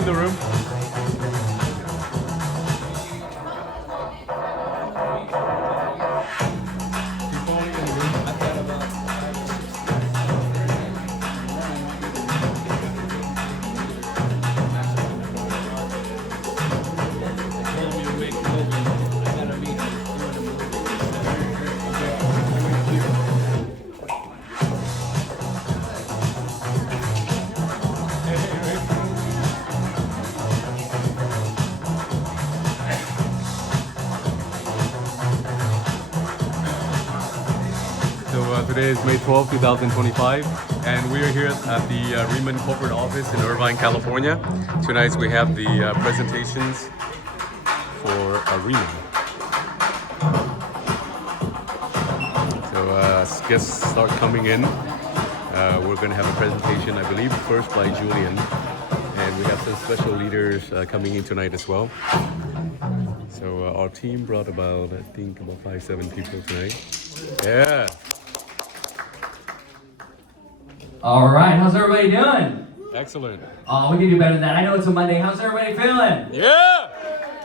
in the room. Today is May 12, 2025, and we are here at the Riman corporate office in Irvine, California. Tonight we have the presentations for Riman. So as guests start coming in, we're going to have a presentation, I believe, first by Julian, and we have some special leaders coming in tonight as well. So our team brought about, I think, about 5-7 people tonight. Yeah. All right, how's everybody doing? Excellent. We can do better than that. I know it's a Monday. How's everybody feeling? Yeah!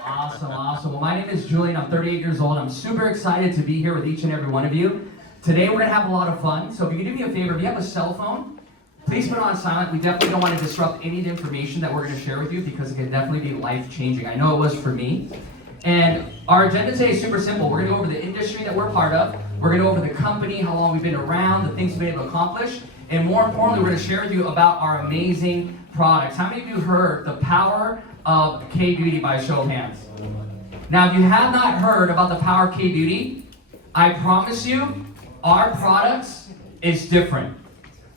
Awesome, awesome. Well, my name is Julian. I'm 38 years old. I'm super excited to be here with each and every one of you. Today we're going to have a lot of fun. So if you can do me a favor, if you have a cell phone, please put it on silent. We definitely don't want to disrupt any of the information that we're going to share with you because it can definitely be life-changing. I know it was for me. And our agenda today is super simple. We're going to go over the industry that we're part of. We're going to go over the company, how long we've been around, the things we've been able to accomplish. And more importantly, we're going to share with you about our amazing products. How many of you heard the power of K-Beauty by show of hands? Now, if you have not heard about the power of K-Beauty, I promise you, our products is different.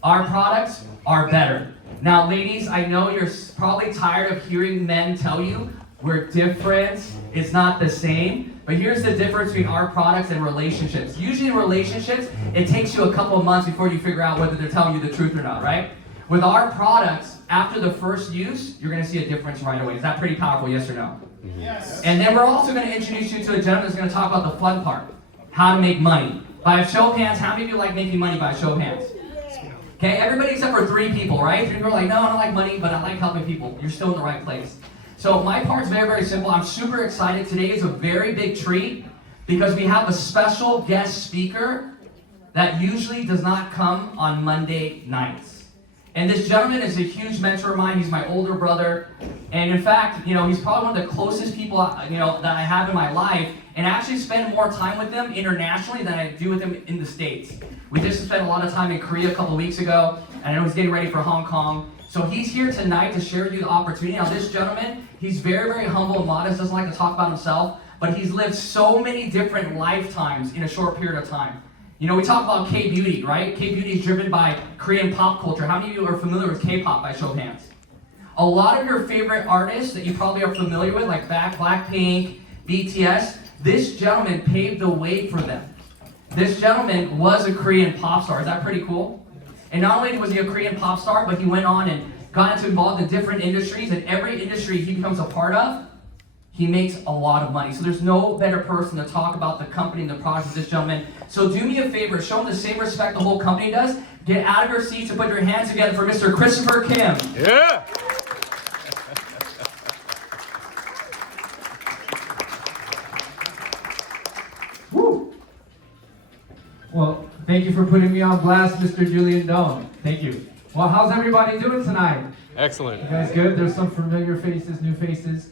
Our products are better. Now, ladies, I know you're probably tired of hearing men tell you we're different, it's not the same. But here's the difference between our products and relationships. Usually in relationships, it takes you a couple of months before you figure out whether they're telling you the truth or not, right? With our products, after the first use, you're going to see a difference right away. Is that pretty powerful, yes or no? Yes. And then we're also going to introduce you to a gentleman who's going to talk about the fun part, how to make money. By a show of hands, how many of you like making money by a show of hands? Okay, everybody except for 3 people, right? 3 people are like, no, I don't like money, but I like helping people. You're still in the right place. So my part's very, very simple. I'm super excited. Today is a very big treat because we have a special guest speaker that usually does not come on Monday nights. And this gentleman is a huge mentor of mine. He's my older brother. And in fact, he's probably one of the closest people, that I have in my life. And I actually spend more time with him internationally than I do with him in the States. We just spent a lot of time in Korea a couple weeks ago. And I know he's getting ready for Hong Kong. So he's here tonight to share with you the opportunity. Now this gentleman, he's very, very humble and modest, doesn't like to talk about himself, but he's lived so many different lifetimes in a short period of time. We talk about K-Beauty, right? K-Beauty is driven by Korean pop culture. How many of you are familiar with K-pop by show of hands? A lot of your favorite artists that you probably are familiar with, like Blackpink, BTS, this gentleman paved the way for them. This gentleman was a Korean pop star. Is that pretty cool? And not only was he a Korean pop star, but he went on and got involved in different industries, and every industry he becomes a part of, he makes a lot of money. So there's no better person to talk about the company and the products than this gentleman. So do me a favor, show him the same respect the whole company does. Get out of your seats and put your hands together for Mr. Christopher Kim. Yeah! Woo! Well, thank you for putting me on blast, Mr. Julian Doan. Thank you. Well, how's everybody doing tonight? Excellent. You guys good? There's some familiar faces, new faces.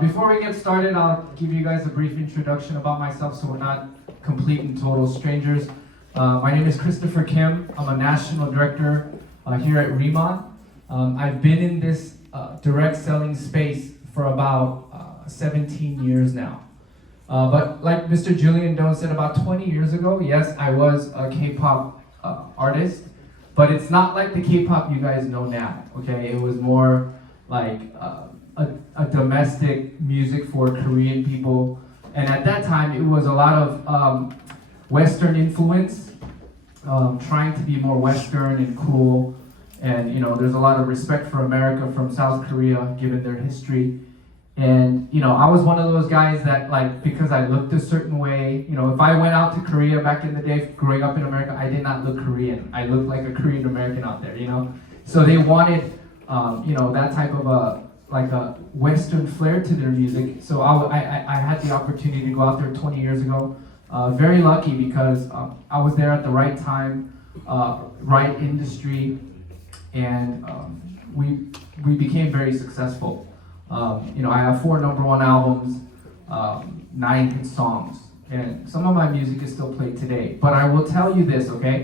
Before we get started, I'll give you guys a brief introduction about myself so we're not complete and total strangers. My name is Christopher Kim. I'm a national director here at Riman. I've been in this direct selling space for about 17 years now. But like Mr. Julian Doan said, about 20 years ago, yes, I was a K-pop artist, but it's not like the K-pop you guys know now, okay? It was more like a domestic music for Korean people. And at that time, it was a lot of Western influence, trying to be more Western and cool. And there's a lot of respect for America from South Korea, given their history. And I was one of those guys that, because I looked a certain way, if I went out to Korea back in the day, growing up in America, I did not look Korean. I looked like a Korean American out there, So they wanted, that type of like a Western flair to their music. So I had the opportunity to go out there 20 years ago. Very lucky because I was there at the right time, right industry, and we became very successful. I have 4 #1 albums, 9 hit songs, and some of my music is still played today. But I will tell you this, okay?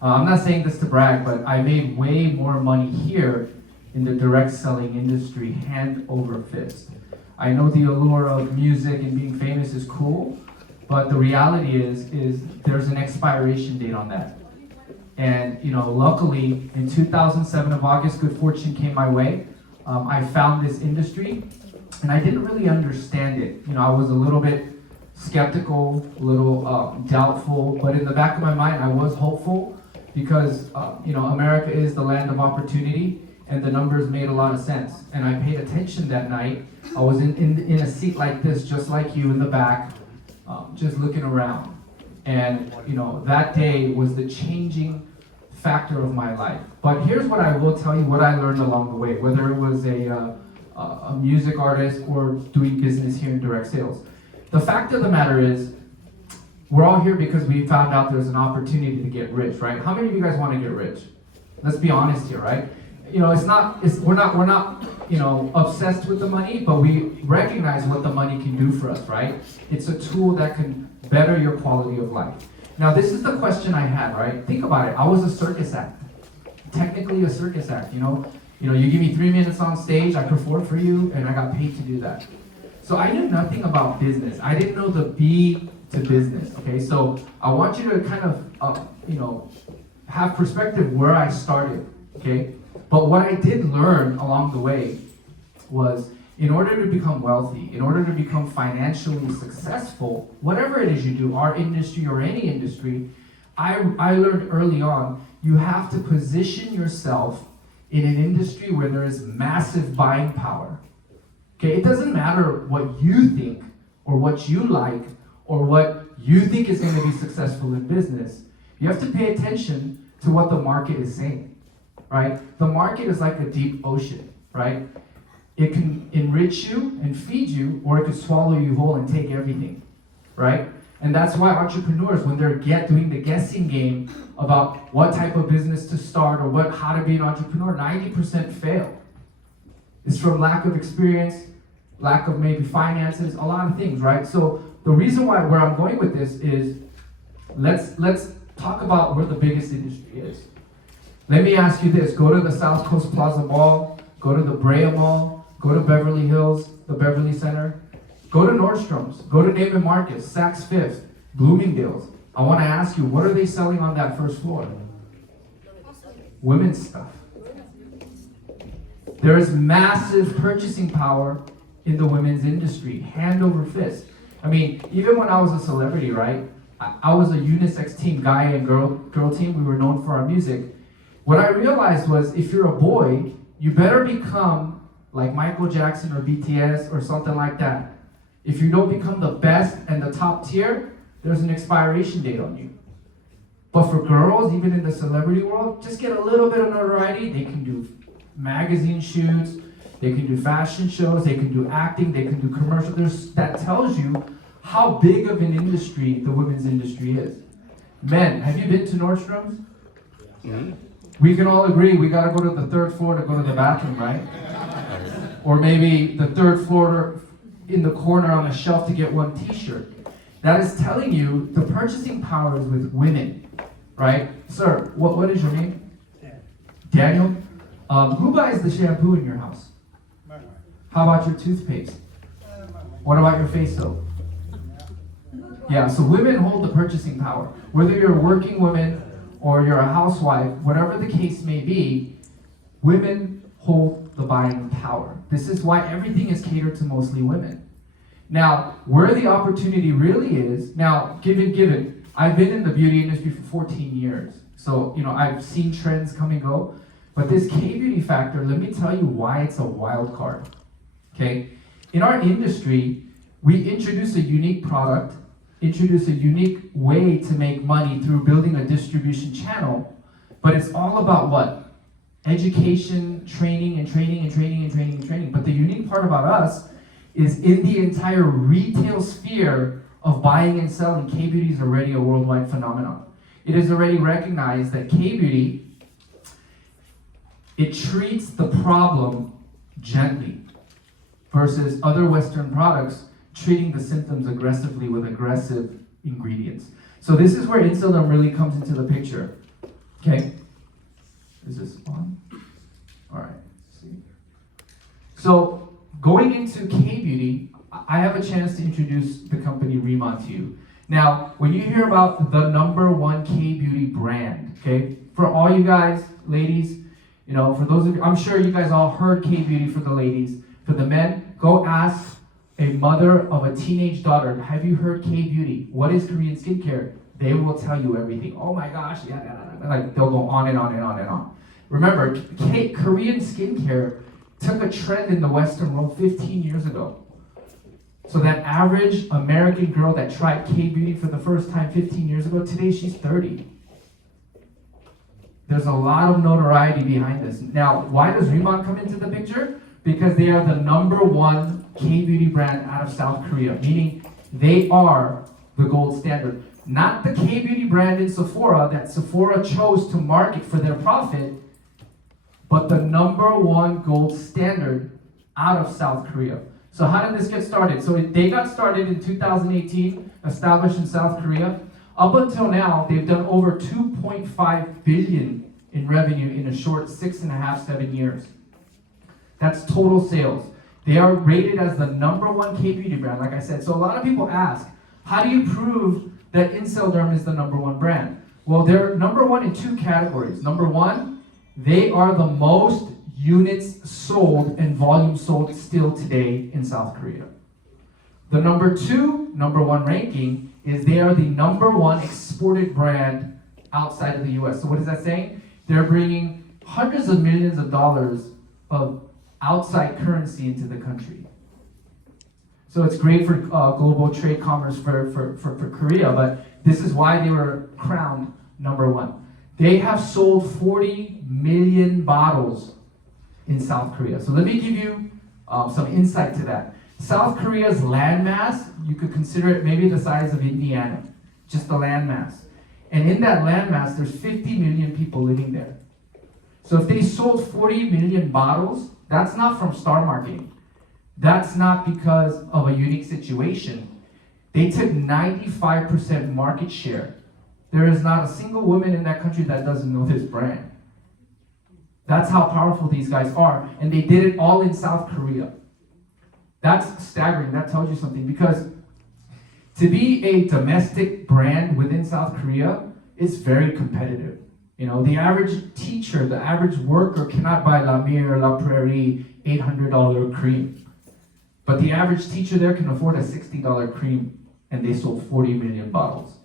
I'm not saying this to brag, but I made way more money here in the direct selling industry, hand over fist. I know the allure of music and being famous is cool, but the reality is there's an expiration date on that. And luckily in 2007 of August, good fortune came my way. I found this industry, and I didn't really understand it. I was a little bit skeptical, a little doubtful, but in the back of my mind, I was hopeful because America is the land of opportunity, and the numbers made a lot of sense. And I paid attention that night. I was in a seat like this, just like you in the back, just looking around. And that day was the changing factor of my life. But here's what I will tell you, what I learned along the way, whether it was a music artist or doing business here in direct sales. The fact of the matter is, we're all here because we found out there's an opportunity to get rich, right? How many of you guys want to get rich? Let's be honest here, right? We're not obsessed with the money, but we recognize what the money can do for us, right? It's a tool that can better your quality of life. Now, this is the question I had, right? Think about it. I was a circus act, technically a circus act. You give me 3 minutes on stage, I perform for you, and I got paid to do that. So I knew nothing about business. I didn't know the B to business. Okay, so I want you to kind of have perspective where I started. Okay, but what I did learn along the way was, in order to become wealthy, in order to become financially successful, whatever it is you do, our industry or any industry, I learned early on, you have to position yourself in an industry where there is massive buying power. Okay, it doesn't matter what you think or what you like or what you think is going to be successful in business. You have to pay attention to what the market is saying, right? The market is like a deep ocean, right? It can enrich you and feed you, or it can swallow you whole and take everything, right? And that's why entrepreneurs, when they're doing the guessing game about what type of business to start or how to be an entrepreneur, 90% fail. It's from lack of experience, lack of maybe finances, a lot of things, right? So the reason where I'm going with this is, let's talk about where the biggest industry is. Let me ask you this: go to the South Coast Plaza Mall, go to the Brea Mall, go to Beverly Hills, the Beverly Center, go to Nordstrom's, go to Neiman Marcus, Saks Fifth, Bloomingdale's. I want to ask you, what are they selling on that first floor? Women's stuff. There is massive purchasing power in the women's industry, hand over fist. I mean, even when I was a celebrity, right? I was a unisex team, guy and girl team. We were known for our music. What I realized was, if you're a boy, you better become like Michael Jackson or BTS or something like that. If you don't become the best and the top tier, there's an expiration date on you. But for girls, even in the celebrity world, just get a little bit of notoriety. They can do magazine shoots, they can do fashion shows, they can do acting, they can do commercials. That tells you how big of an industry the women's industry is. Men, have you been to Nordstrom's? Mm-hmm. We can all agree we gotta go to the 3rd floor to go to the bathroom, right? Or maybe the 3rd floor in the corner on a shelf to get one t-shirt. That is telling you the purchasing power is with women, right? Sir, what is your name? Daniel? Who buys the shampoo in your house? How about your toothpaste? What about your face soap? Yeah, so women hold the purchasing power. Whether you're a working woman or you're a housewife, whatever the case may be, women hold the buying power. This is why everything is catered to mostly women. Now, where the opportunity really is, now, given, I've been in the beauty industry for 14 years. So, I've seen trends come and go. But this K-beauty factor, let me tell you why it's a wild card. Okay? In our industry, we introduce a unique product, introduce a unique way to make money through building a distribution channel, but it's all about what? education, training, and training, and training, and training, and training. But the unique part about us is in the entire retail sphere of buying and selling, K-beauty is already a worldwide phenomenon. It is already recognized that K-beauty, it treats the problem gently versus other Western products treating the symptoms aggressively with aggressive ingredients. So this is where Insilderm really comes into the picture. Okay? Is this on? All right. See. So going into K-beauty, I have a chance to introduce the company Riman to you. Now, when you hear about the #1 K-beauty brand, okay, for all you guys, ladies, you know, for those of you, I'm sure you guys all heard K-beauty for the ladies. For the men, go ask a mother of a teenage daughter, have you heard K-beauty? What is Korean skincare? They will tell you everything. Oh my gosh, yeah, like they'll go on and on and on and on. Remember, Korean skincare took a trend in the Western world 15 years ago. So that average American girl that tried K-beauty for the first time 15 years ago, today she's 30. There's a lot of notoriety behind this. Now, why does Riman come into the picture? Because they are the #1 K-beauty brand out of South Korea, meaning they are the gold standard. Not the K-beauty brand in Sephora that Sephora chose to market for their profit, but the #1 gold standard out of South Korea. So how did this get started? So they got started in 2018, established in South Korea. Up until now, they've done over 2.5 billion in revenue in a short 6.5, 7 years. That's total sales. They are rated as the #1 K-beauty brand, like I said. So a lot of people ask, how do you prove that Insilderm is the #1 brand? Well, they're #1 in 2 categories. Number 1, they are the most units sold and volume sold still today in South Korea. The #1 ranking is they are the #1 exported brand outside of the US. So what is that saying? They're bringing hundreds of millions of dollars of outside currency into the country. So it's great for global trade commerce for Korea, but this is why they were crowned #1. They have sold 40 million bottles in South Korea. So let me give you some insight to that. South Korea's landmass, you could consider it maybe the size of Indiana, just the landmass. And in that landmass, there's 50 million people living there. So if they sold 40 million bottles, that's not from star marketing. That's not because of a unique situation. They took 95% market share. There is not a single woman in that country that doesn't know this brand. That's how powerful these guys are. And they did it all in South Korea. That's staggering. That tells you something. Because to be a domestic brand within South Korea is very competitive. You know, the average teacher, the average worker cannot buy La Mer, La Prairie, $800 cream. But the average teacher there can afford a $60 cream, and they sold 40 million bottles.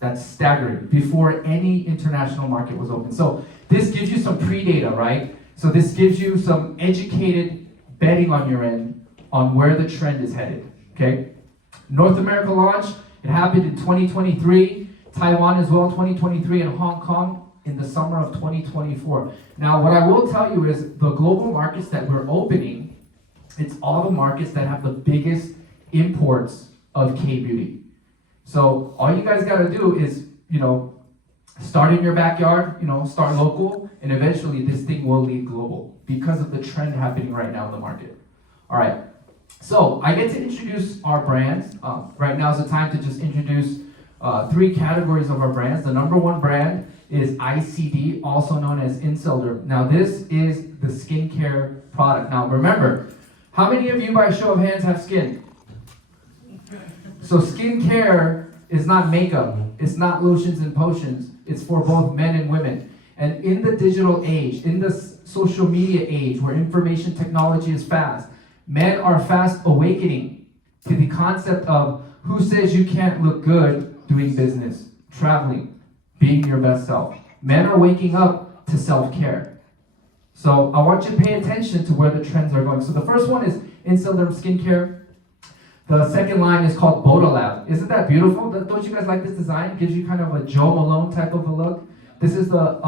That's staggering, before any international market was open. So this gives you some pre-data, right? So this gives you some educated betting on your end on where the trend is headed, okay? North America launch, it happened in 2023, Taiwan as well, 2023, and Hong Kong in the summer of 2024. Now, what I will tell you is the global markets that we're opening, it's all the markets that have the biggest imports of K-beauty. So all you guys gotta do is, start in your backyard, start local, and eventually this thing will lead global because of the trend happening right now in the market. All right, so I get to introduce our brands. Right now is the time to just introduce 3 categories of our brands. The #1 brand is ICD, also known as Insilderm. Now this is the skincare product. Now remember, how many of you by show of hands have skin? So skincare is not makeup, it's not lotions and potions, it's for both men and women. And in the digital age, in the social media age where information technology is fast, men are fast awakening to the concept of who says you can't look good doing business, traveling, being your best self. Men are waking up to self-care. So I want you to pay attention to where the trends are going. So the first one is Insilderm Skincare. The second line is called Bodalab. Isn't that beautiful? Don't you guys like this design? Gives you kind of a Joe Malone type of a look. This is the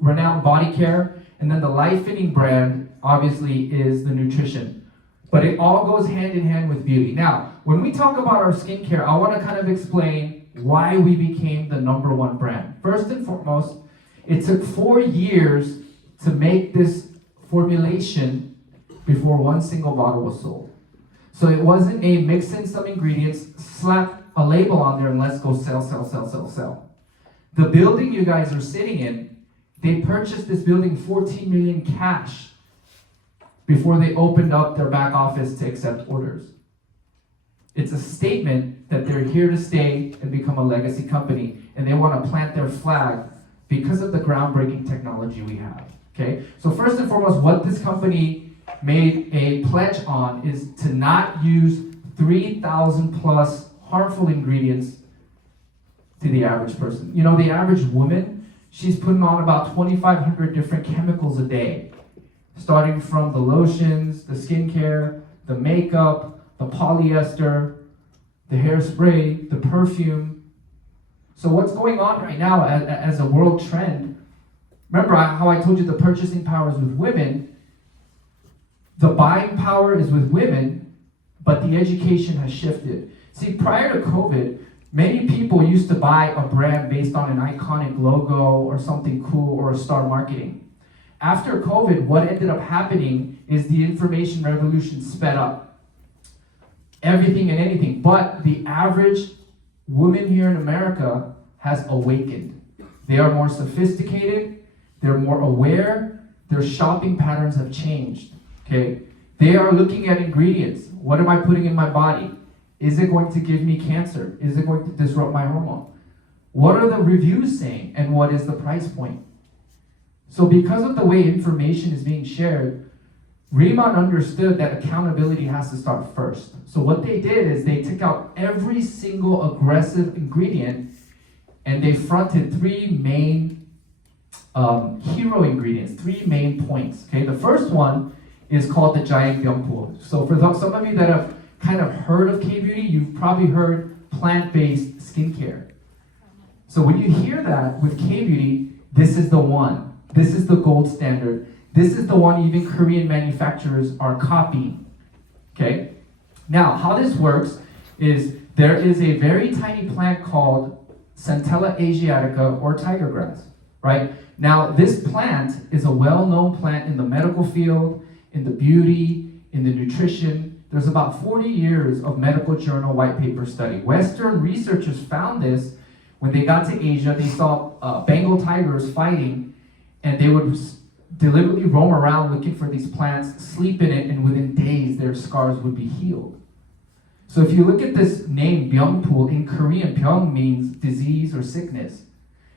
renowned body care. And then the life-fitting brand, obviously, is the nutrition. But it all goes hand in hand with beauty. Now, when we talk about our skincare, I want to kind of explain why we became the #1 brand. First and foremost, it took 4 years to make this formulation before one single bottle was sold. So it wasn't a mix in some ingredients, slap a label on there, and let's go sell, sell, sell, sell, sell. The building you guys are sitting in, they purchased this building 14 million cash before they opened up their back office to accept orders. It's a statement that they're here to stay and become a legacy company, and they want to plant their flag because of the groundbreaking technology we have. Okay? So first and foremost, what this company made a pledge on is to not use 3,000 plus harmful ingredients to the average person. You know, the average woman, she's putting on about 2,500 different chemicals a day, starting from the lotions, the skincare, the makeup, the polyester, the hairspray, the perfume. So what's going on right now as a world trend, remember how I told you the purchasing power is with women, the buying power is with women, but the education has shifted. See, prior to COVID, many people used to buy a brand based on an iconic logo or something cool or a star marketing. After COVID, what ended up happening is the information revolution sped up. Everything and anything, but the average woman here in America has awakened. They are more sophisticated, they're more aware, their shopping patterns have changed, okay? They are looking at ingredients. What am I putting in my body? Is it going to give me cancer? Is it going to disrupt my hormone? What are the reviews saying, and what is the price point? So because of the way information is being shared, Riman understood that accountability has to start first. So what they did is they took out every single aggressive ingredient and they fronted 3 main hero ingredients, 3 main points. Okay, the first one is called the giant Byungpool. So for some of you that have kind of heard of K-beauty, you've probably heard plant-based skincare. So when you hear that with K-beauty, this is the one. This is the gold standard. This is the one even Korean manufacturers are copying. Okay? Now, how this works is there is a very tiny plant called Centella asiatica or tiger grass, right? Now, this plant is a well-known plant in the medical field, in the beauty, in the nutrition. There's about 40 years of medical journal white paper study. Western researchers found this when they got to Asia. They saw Bengal tigers fighting, and they would deliberately roam around looking for these plants, sleep in it, and within days their scars would be healed. So if you look at this name, Byungpool, in Korean, Byung means disease or sickness.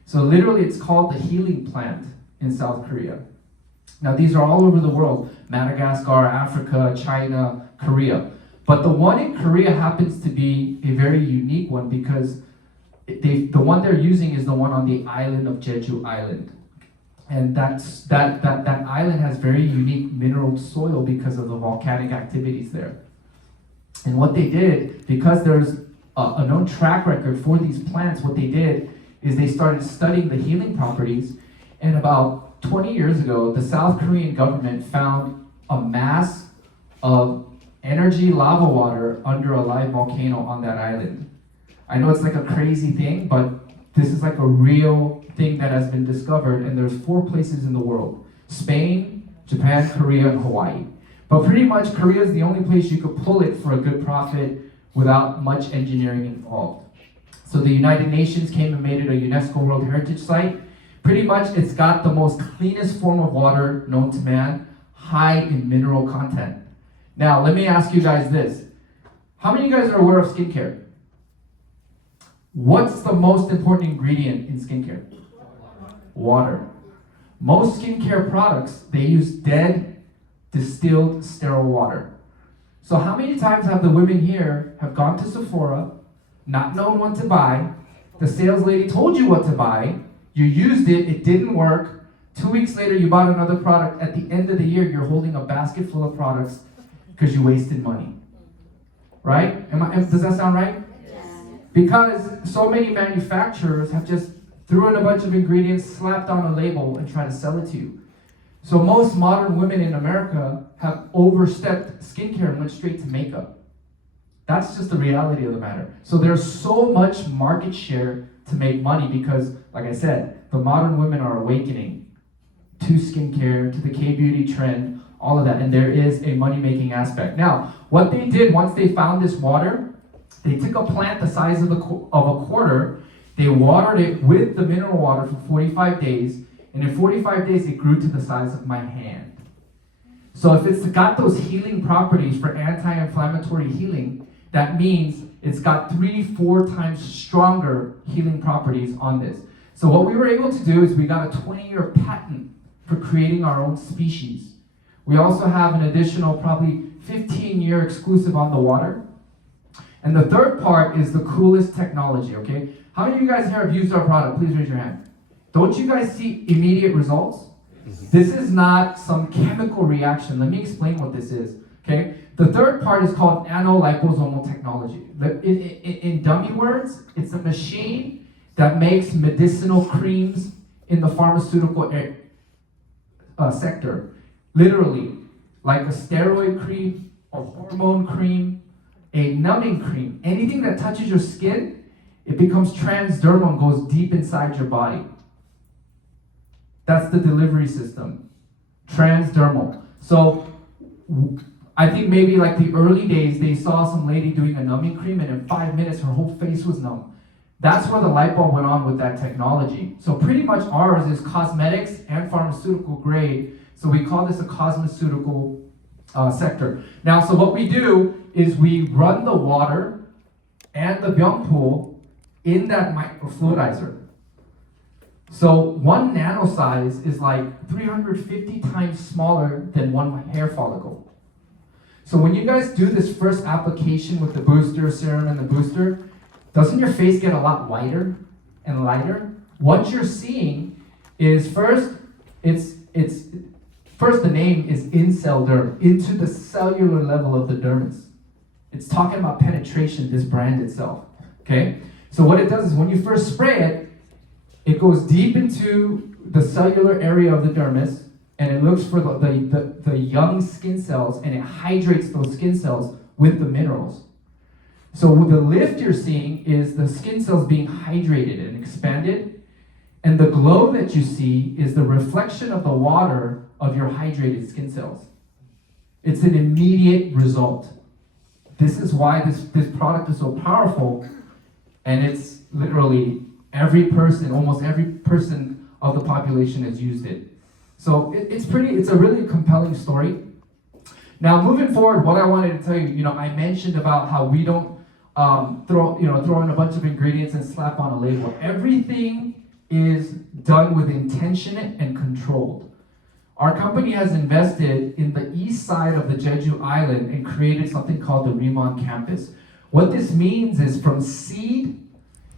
So literally it's called the healing plant in South Korea. Now these are all over the world, Madagascar, Africa, China, Korea. But the one in Korea happens to be a very unique one because the one they're using is the one on the island of Jeju Island. And that island has very unique mineral soil because of the volcanic activities there. And what they did, because there's a known track record for these plants, what they did is they started studying the healing properties. And about 20 years ago, the South Korean government found a mass of energy lava water under a live volcano on that island. I know it's like a crazy thing, but this is like a real thing that has been discovered, and there's 4 places in the world: Spain, Japan, Korea, and Hawaii. But pretty much Korea is the only place you could pull it for a good profit without much engineering involved. So the United Nations came and made it a UNESCO World Heritage Site. Pretty much it's got the most cleanest form of water known to man, high in mineral content. Now let me ask you guys this. How many of you guys are aware of skincare? What's the most important ingredient in skincare? Water. Most skincare products, they use dead, distilled, sterile water. So how many times have the women here have gone to Sephora, not known what to buy, the sales lady told you what to buy, you used it, it didn't work, 2 weeks later you bought another product, at the end of the year you're holding a basket full of products because you wasted money. Right? Does that sound right? Because so many manufacturers have just threw in a bunch of ingredients, slapped on a label, and tried to sell it to you. So most modern women in America have overstepped skincare and went straight to makeup. That's just the reality of the matter. So there's so much market share to make money because, like I said, the modern women are awakening to skincare, to the K-beauty trend, all of that, and there is a money-making aspect. Now, what they did once they found this water, they took a plant the size of a quarter, they watered it with the mineral water for 45 days, and in 45 days it grew to the size of my hand. So if it's got those healing properties for anti-inflammatory healing, that means it's got 3-4 times stronger healing properties on this. So what we were able to do is we got a 20-year patent for creating our own species. We also have an additional probably 15-year exclusive on the water. And the third part is the coolest technology, okay? How many of you guys here have used our product? Please raise your hand. Don't you guys see immediate results? This is not some chemical reaction. Let me explain what this is, okay? The third part is called nanoliposomal technology. In dummy words, it's a machine that makes medicinal creams in the pharmaceutical sector. Literally, like a steroid cream, a hormone cream, a numbing cream. Anything that touches your skin, it becomes transdermal and goes deep inside your body. That's the delivery system. Transdermal. So I think maybe like the early days, they saw some lady doing a numbing cream and in 5 minutes her whole face was numb. That's where the light bulb went on with that technology. So pretty much ours is cosmetics and pharmaceutical grade. So we call this a cosmeceutical sector. Now, so what we do is we run the water and the byung pool in that microfluidizer. So 1 nano size is like 350 times smaller than 1 hair follicle. So when you guys do this first application with the booster serum and the booster, doesn't your face get a lot whiter and lighter? What you're seeing is first the name is in-cell derm, into the cellular level of the dermis. It's talking about penetration, this brand itself, okay? So what it does is when you first spray it, it goes deep into the cellular area of the dermis, and it looks for the young skin cells, and it hydrates those skin cells with the minerals. So the lift you're seeing is the skin cells being hydrated and expanded, and the glow that you see is the reflection of the water of your hydrated skin cells. It's an immediate result. This is why this product is so powerful, and it's literally almost every person of the population has used it. So it's a really compelling story. Now moving forward, what I wanted to tell you, I mentioned about how we don't throw in a bunch of ingredients and slap on a label. Everything is done with intention and controlled. Our company has invested in the east side of the Jeju Island and created something called the Riman campus. What this means is from seed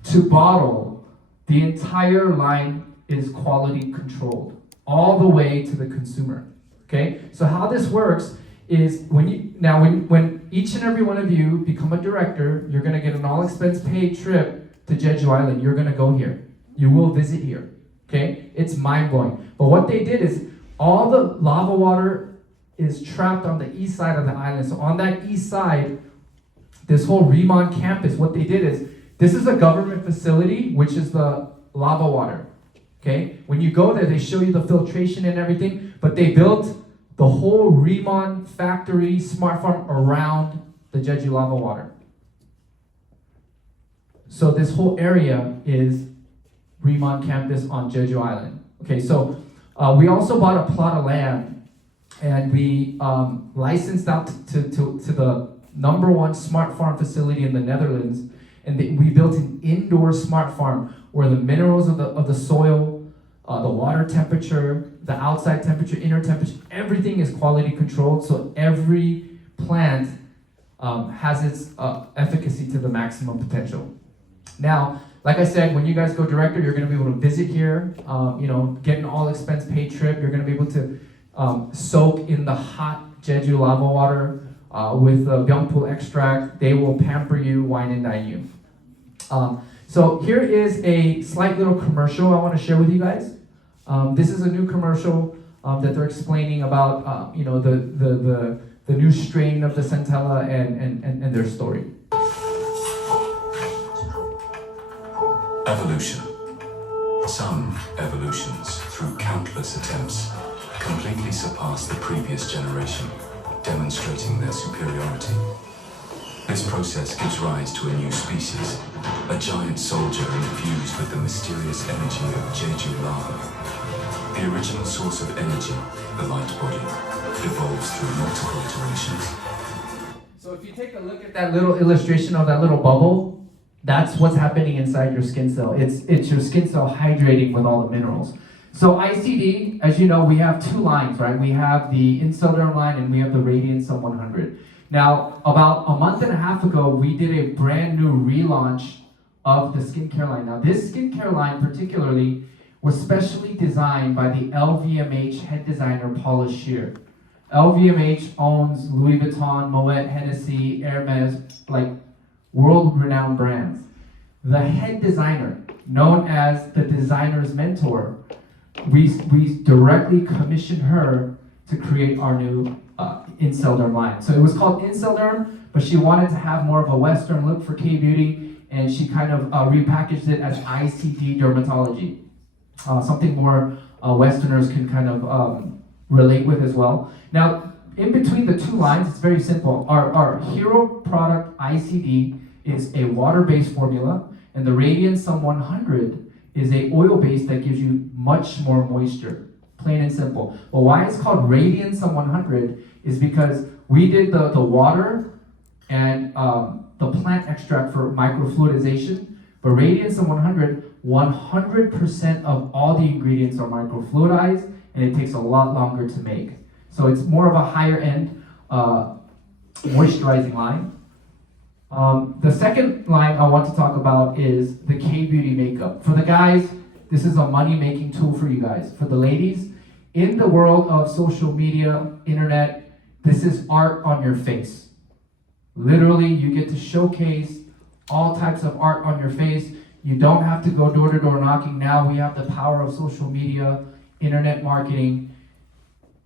to bottle, the entire line is quality controlled, all the way to the consumer. Okay? So how this works is when each and every one of you become a director, you're gonna get an all expense paid trip to Jeju Island. You're gonna go here. You will visit here. Okay? It's mind-blowing. But what they did is all the lava water is trapped on the east side of the island. So on that east side, this whole Riman campus, what they did is, this is a government facility, which is the lava water. Okay? When you go there, they show you the filtration and everything, but they built the whole Riman factory, smart farm around the Jeju lava water. So this whole area is Riman campus on Jeju Island. Okay, so we also bought a plot of land, and we licensed out to the #1 smart farm facility in the Netherlands, and we built an indoor smart farm where the minerals of the soil, the water temperature, the outside temperature, inner temperature, everything is quality controlled, so every plant has its efficacy to the maximum potential. Now, like I said, when you guys go director, you're going to be able to visit here, get an all expense paid trip. You're going to be able to soak in the hot Jeju lava water with the byungpool extract. They will pamper you, wine and dine you. So here is a slight little commercial I want to share with you guys. This is a new commercial that they're explaining about the new strain of the Centella and their story. Evolution. Some evolutions, through countless attempts, completely surpass the previous generation, demonstrating their superiority. This process gives rise to a new species, a giant soldier infused with the mysterious energy of Jeju lava. The original source of energy, the light body, evolves through multiple iterations. So if you take a look at that little illustration of that little bubble, that's what's happening inside your skin cell. It's your skin cell hydrating with all the minerals. So ICD, as you know, we have two lines, right? We have the in-cell line and we have the Radiant Sum 100. Now, about a month and a half ago, we did a brand new relaunch of the skincare line. Now, this skincare line particularly was specially designed by the LVMH head designer, Paula Scheer. LVMH owns Louis Vuitton, Moet, Hennessy, Hermes, like world-renowned brands. The head designer, known as the designer's mentor, we directly commissioned her to create our new in-cell derm line. So it was called in-cell derm, but she wanted to have more of a Western look for K-beauty, and she kind of repackaged it as ICD dermatology, something more Westerners can kind of relate with as well. Now, in between the two lines, it's very simple. Our hero product ICD is a water-based formula, and the Radiant Sum 100 is a oil-based that gives you much more moisture. Plain and simple. But why it's called Radiant Sum 100 is because we did the water and the plant extract for microfluidization. But Radiant Sum 100% of all the ingredients are microfluidized, and it takes a lot longer to make. So it's more of a higher end moisturizing line. The second line I want to talk about is the K-Beauty makeup. For the guys, this is a money-making tool for you guys. For the ladies, in the world of social media, internet, this is art on your face. Literally, you get to showcase all types of art on your face. You don't have to go door-to-door knocking. Now we have the power of social media, internet marketing.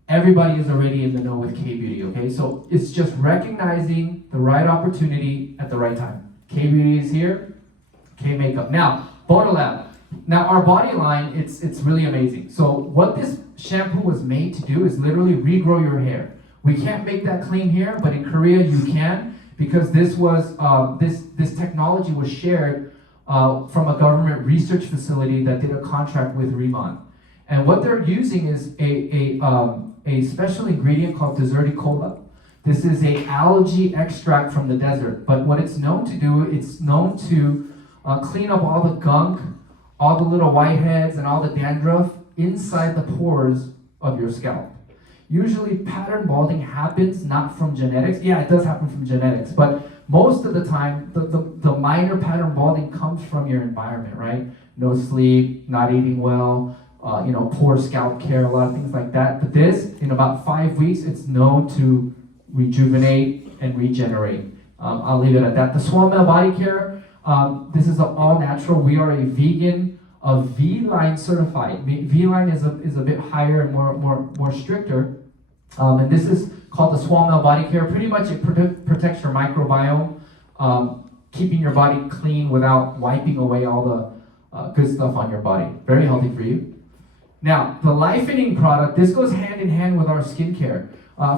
Everybody is already in the know with K-Beauty, okay? So it's just recognizing the right opportunity at the right time. K-Beauty is here, K-Makeup. Now, Bodolab. Now our body line, it's really amazing. So what this shampoo was made to do is literally regrow your hair. We can't make that claim here, but in Korea you can, because this was this technology was shared from a government research facility that did a contract with Riman. And what they're using is a special ingredient called deserticola. This is a algae extract from the desert, but what it's known to do, it's known to clean up all the gunk, all the little whiteheads and all the dandruff inside the pores of your scalp. Usually pattern balding happens not from genetics. Yeah, it does happen from genetics, but most of the time, the minor pattern balding comes from your environment, right? No sleep, not eating well, poor scalp care, a lot of things like that. But this, in about 5 weeks, it's known to rejuvenate and regenerate. I'll leave it at that. The Swamel Body Care, this is all natural. We are a vegan, V-line certified. V-line is a bit higher and more stricter. And this is called the Swamel Body Care. Pretty much it protects your microbiome, keeping your body clean without wiping away all the good stuff on your body. Very healthy for you. Now, the Lifening product, this goes hand in hand with our skincare.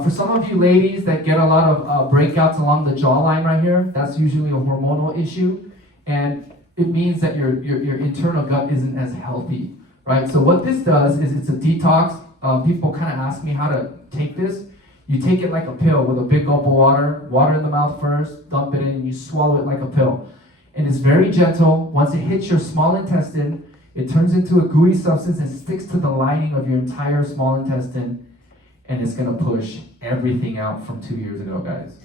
For some of you ladies that get a lot of breakouts along the jawline right here, that's usually a hormonal issue, and it means that your internal gut isn't as healthy, right? So what this does is it's a detox. People kind of ask me how to take this. You take it like a pill with a big gulp of water in the mouth first, dump it in, and you swallow it like a pill. And it's very gentle. Once it hits your small intestine, it turns into a gooey substance and sticks to the lining of your entire small intestine, and it's gonna push everything out from 2 years ago, guys.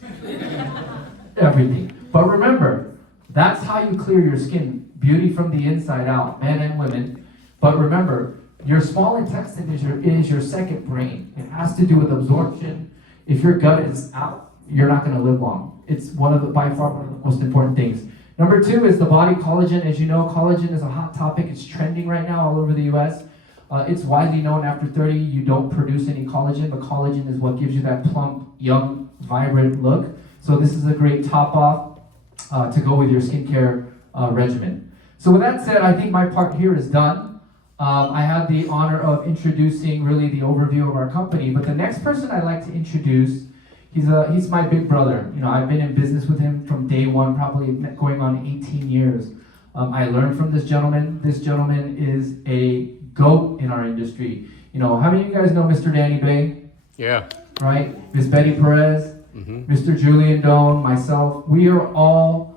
Everything. But remember, that's how you clear your skin. Beauty from the inside out, men and women. But remember, your small intestine is your second brain. It has to do with absorption. If your gut is out, you're not gonna live long. It's by far one of the most important things. Number 2 is the body collagen. As you know, collagen is a hot topic. It's trending right now all over the US. It's widely known after 30 you don't produce any collagen, but collagen is what gives you that plump, young, vibrant look. So this is a great top off to go with your skincare regimen. So with that said, I think my part here is done. I had the honor of introducing really the overview of our company, but the next person I'd like to introduce, he's my big brother. You know, I've been in business with him from day one, probably going on 18 years. I learned from this gentleman. This gentleman is a GOAT in our industry. You know, how many of you guys know Mr. Danny Bay? Yeah. Right? Miss Betty Perez, Mr. Julian Doan, myself. We are all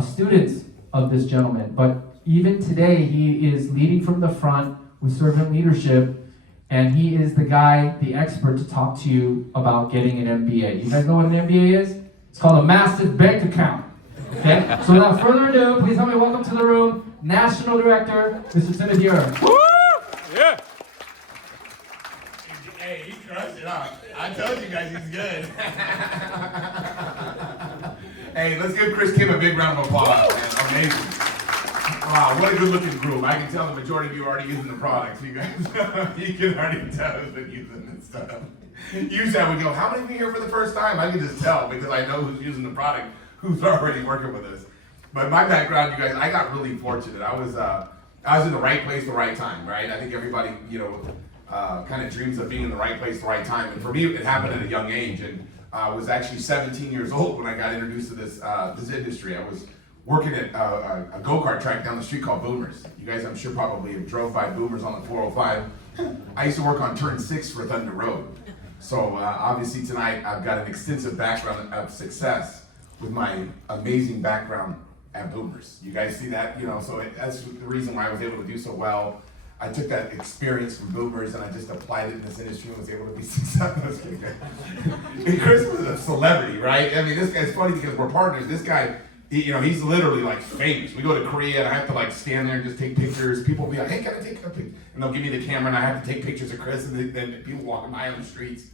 students of this gentleman. But even today, he is leading from the front with servant leadership, and he is the guy, the expert to talk to you about getting an MBA. You guys know what an MBA is? It's called a massive bank account. Okay? So without further ado, please help me welcome to the room, National Director, Mr. Timothy Irvine. Woo! Yeah. Hey, he crushed it up. I told you guys he's good. Hey, let's give Chris Kim a big round of applause, man. Amazing. Wow, what a good looking group. I can tell the majority of you are already using the products. You guys, you can already tell who's been using this stuff. Usually we go, how many of you here for the first time? I can just tell because I know who's using the product, who's already working with us. But my background, you guys, I got really fortunate. I was in the right place, the right time, right? I think everybody, kind of dreams of being in the right place, the right time. And for me, it happened at a young age. And I was actually 17 years old when I got introduced to this industry. I was working at a go-kart track down the street called Boomers. You guys, I'm sure, probably have drove by Boomers on the 405. I used to work on turn 6 for Thunder Road. So obviously tonight, I've got an extensive background of success with my amazing background at Boomers. You guys see that? So that's the reason why I was able to do so well. I took that experience from Boomers and I just applied it in this industry and was able to be successful. And Chris was a celebrity, right? I mean, this guy's funny because we're partners. This guy, he's literally like famous. We go to Korea and I have to like stand there and just take pictures. People will be like, hey, can I take a picture? And they'll give me the camera and I have to take pictures of Chris and then people walking by on the streets.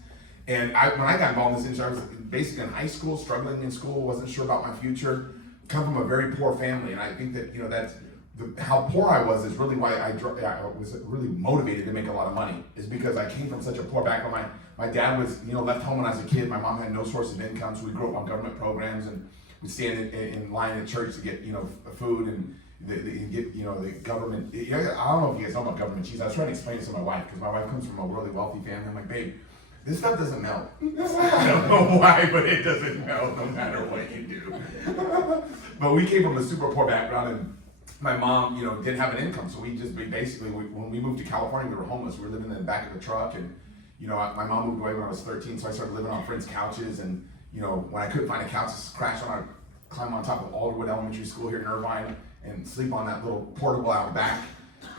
And when I got involved in this industry, I was basically in high school, struggling in school, wasn't sure about my future. Come from a very poor family, and I think that that's how poor I was is really why I was really motivated to make a lot of money. Is because I came from such a poor background. My dad was left home when I was a kid. My mom had no source of income, so we grew up on government programs, and we'd stand in line at church to get food and get the government. I don't know if you guys know about government cheese. I was trying to explain this to my wife because my wife comes from a really wealthy family. I'm like, babe, this stuff doesn't melt. I don't know why, but it doesn't melt no matter what you do. But we came from a super poor background, and my mom, didn't have an income. So we basically, when we moved to California, we were homeless. We were living in the back of the truck, and my mom moved away when I was 13, so I started living on friends' couches. And when I couldn't find a couch to climb on top of Alderwood Elementary School here in Irvine and sleep on that little portable out back.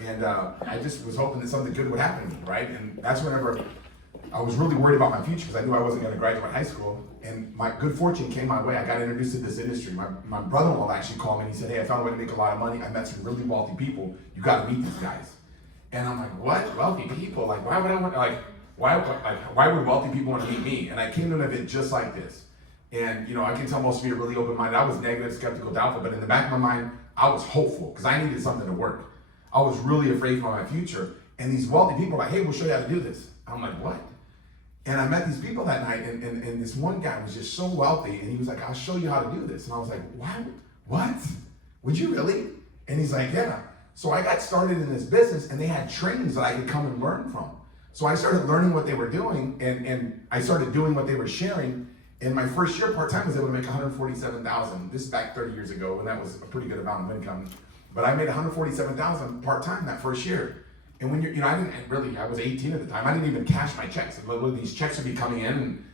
And I just was hoping that something good would happen to me, right? And that's whenever I was really worried about my future because I knew I wasn't going to graduate high school. And my good fortune came my way. I got introduced to this industry. My brother-in-law actually called me and he said, hey, I found a way to make a lot of money. I met some really wealthy people. You got to meet these guys. And I'm like, what? Wealthy people? Like, why would I want, why would wealthy people want to meet me? And I came to an event just like this. And, I can tell most of you are really open-minded. I was negative, skeptical, doubtful, but in the back of my mind, I was hopeful because I needed something to work. I was really afraid for my future. And these wealthy people were like, hey, we'll show you how to do this. I'm like, what? And I met these people that night, and this one guy was just so wealthy, and he was like, I'll show you how to do this. And I was like, what? Would you really? And he's like, yeah. So I got started in this business, and they had trainings that I could come and learn from. So I started learning what they were doing, and I started doing what they were sharing. And my first year part-time I was able to make $147,000. This is back 30 years ago, and that was a pretty good amount of income. But I made $147,000 part-time that first year. And when I was 18 at the time. I didn't even cash my checks. These checks would be coming in, and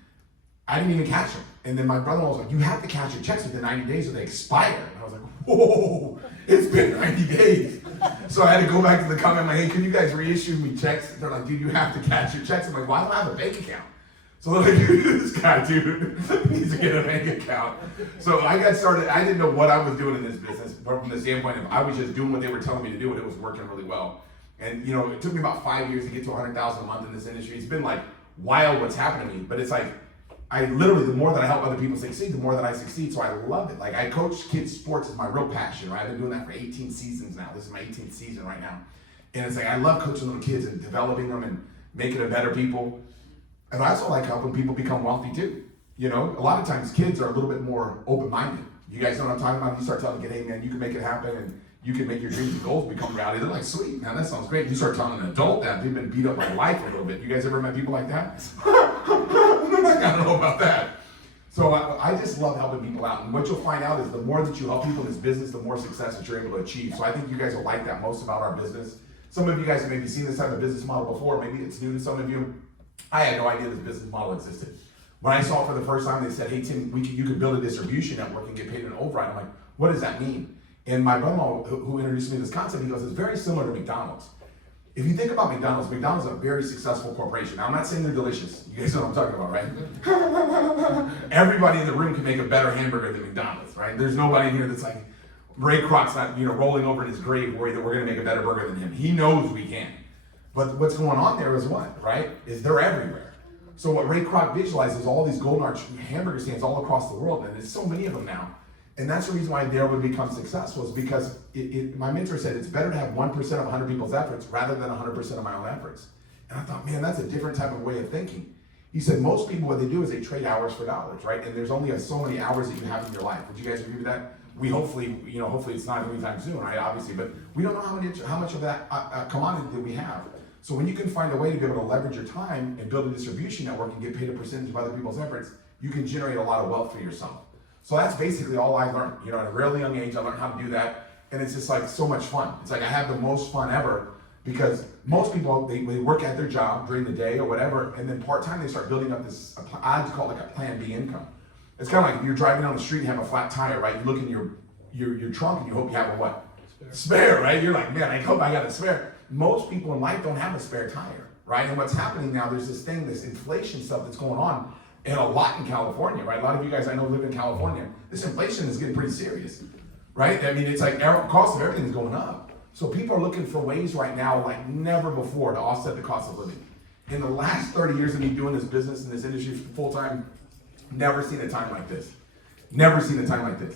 I didn't even cash them. And then my brother-in-law was like, you have to cash your checks within 90 days or they expire. And I was like, whoa, it's been 90 days. So I had to go back to the comment, I'm like, hey, can you guys reissue me checks? And they're like, dude, you have to cash your checks. I'm like, well, I don't have a bank account. So they're like, this guy, dude, needs to get a bank account. So I got started. I didn't know what I was doing in this business, but from the standpoint of I was just doing what they were telling me to do, and it was working really well. And it took me about 5 years to get to 100,000 a month in this industry. It's been like wild what's happened to me, but it's like I literally, the more that I help other people succeed, the more that I succeed. So I love it. Like I coach kids sports is my real passion, right? I've been doing that for 18 seasons now. This is my 18th season right now. And it's like, I love coaching little kids and developing them and making them better people. And I also like helping people become wealthy too. You know, a lot of times kids are a little bit more open-minded. You guys know what I'm talking about? You start telling them, hey man, you can make it happen and you can make your dreams and goals become reality. They're like, sweet, man, that sounds great. You start telling an adult that they've been beat up by life a little bit. You guys ever met people like that? I don't know about that. So I just love helping people out. And what you'll find out is the more that you help people in this business, the more success that you're able to achieve. So I think you guys will like that most about our business. Some of you guys have maybe seen this type of business model before. Maybe it's new to some of you. I had no idea this business model existed. When I saw it for the first time, they said, hey, Tim, you could build a distribution network and get paid an override. I'm like, what does that mean? And my brother-in-law, who introduced me to this concept, he goes, it's very similar to McDonald's. If you think about McDonald's is a very successful corporation. Now, I'm not saying they're delicious. You guys know what I'm talking about, right? Everybody in the room can make a better hamburger than McDonald's, right? There's nobody in here that's like, Ray Kroc's not, rolling over in his grave worried that we're gonna make a better burger than him. He knows we can. But what's going on there is what, right? Is they're everywhere. So what Ray Kroc visualizes all these golden arch hamburger stands all across the world, and there's so many of them now. And that's the reason why they're able to become successful, is because my mentor said it's better to have 1% of 100 people's efforts rather than 100% of my own efforts. And I thought, man, that's a different type of way of thinking. He said most people, what they do is they trade hours for dollars, right? And there's only so many hours that you have in your life. Would you guys agree with that? We hopefully it's not anytime soon, right? Obviously, but we don't know how much of that commodity that we have. So when you can find a way to be able to leverage your time and build a distribution network and get paid a percentage of other people's efforts, you can generate a lot of wealth for yourself. So that's basically all I learned. At a really young age, I learned how to do that. And it's just like so much fun. It's like I have the most fun ever, because most people, they work at their job during the day or whatever, and then part-time they start building up this, I like to call it like a plan B income. It's kind of like you're driving down the street and have a flat tire, right? You look in your trunk and you hope you have a what? Spare, right? You're like, man, I hope I got a spare. Most people in life don't have a spare tire, right? And what's happening now, there's this inflation stuff that's going on, and a lot in California, right? A lot of you guys I know live in California. This inflation is getting pretty serious, right? I mean, it's like cost of everything is going up. So people are looking for ways right now like never before to offset the cost of living. In the last 30 years of me doing this business in this industry full-time, never seen a time like this. Never seen a time like this.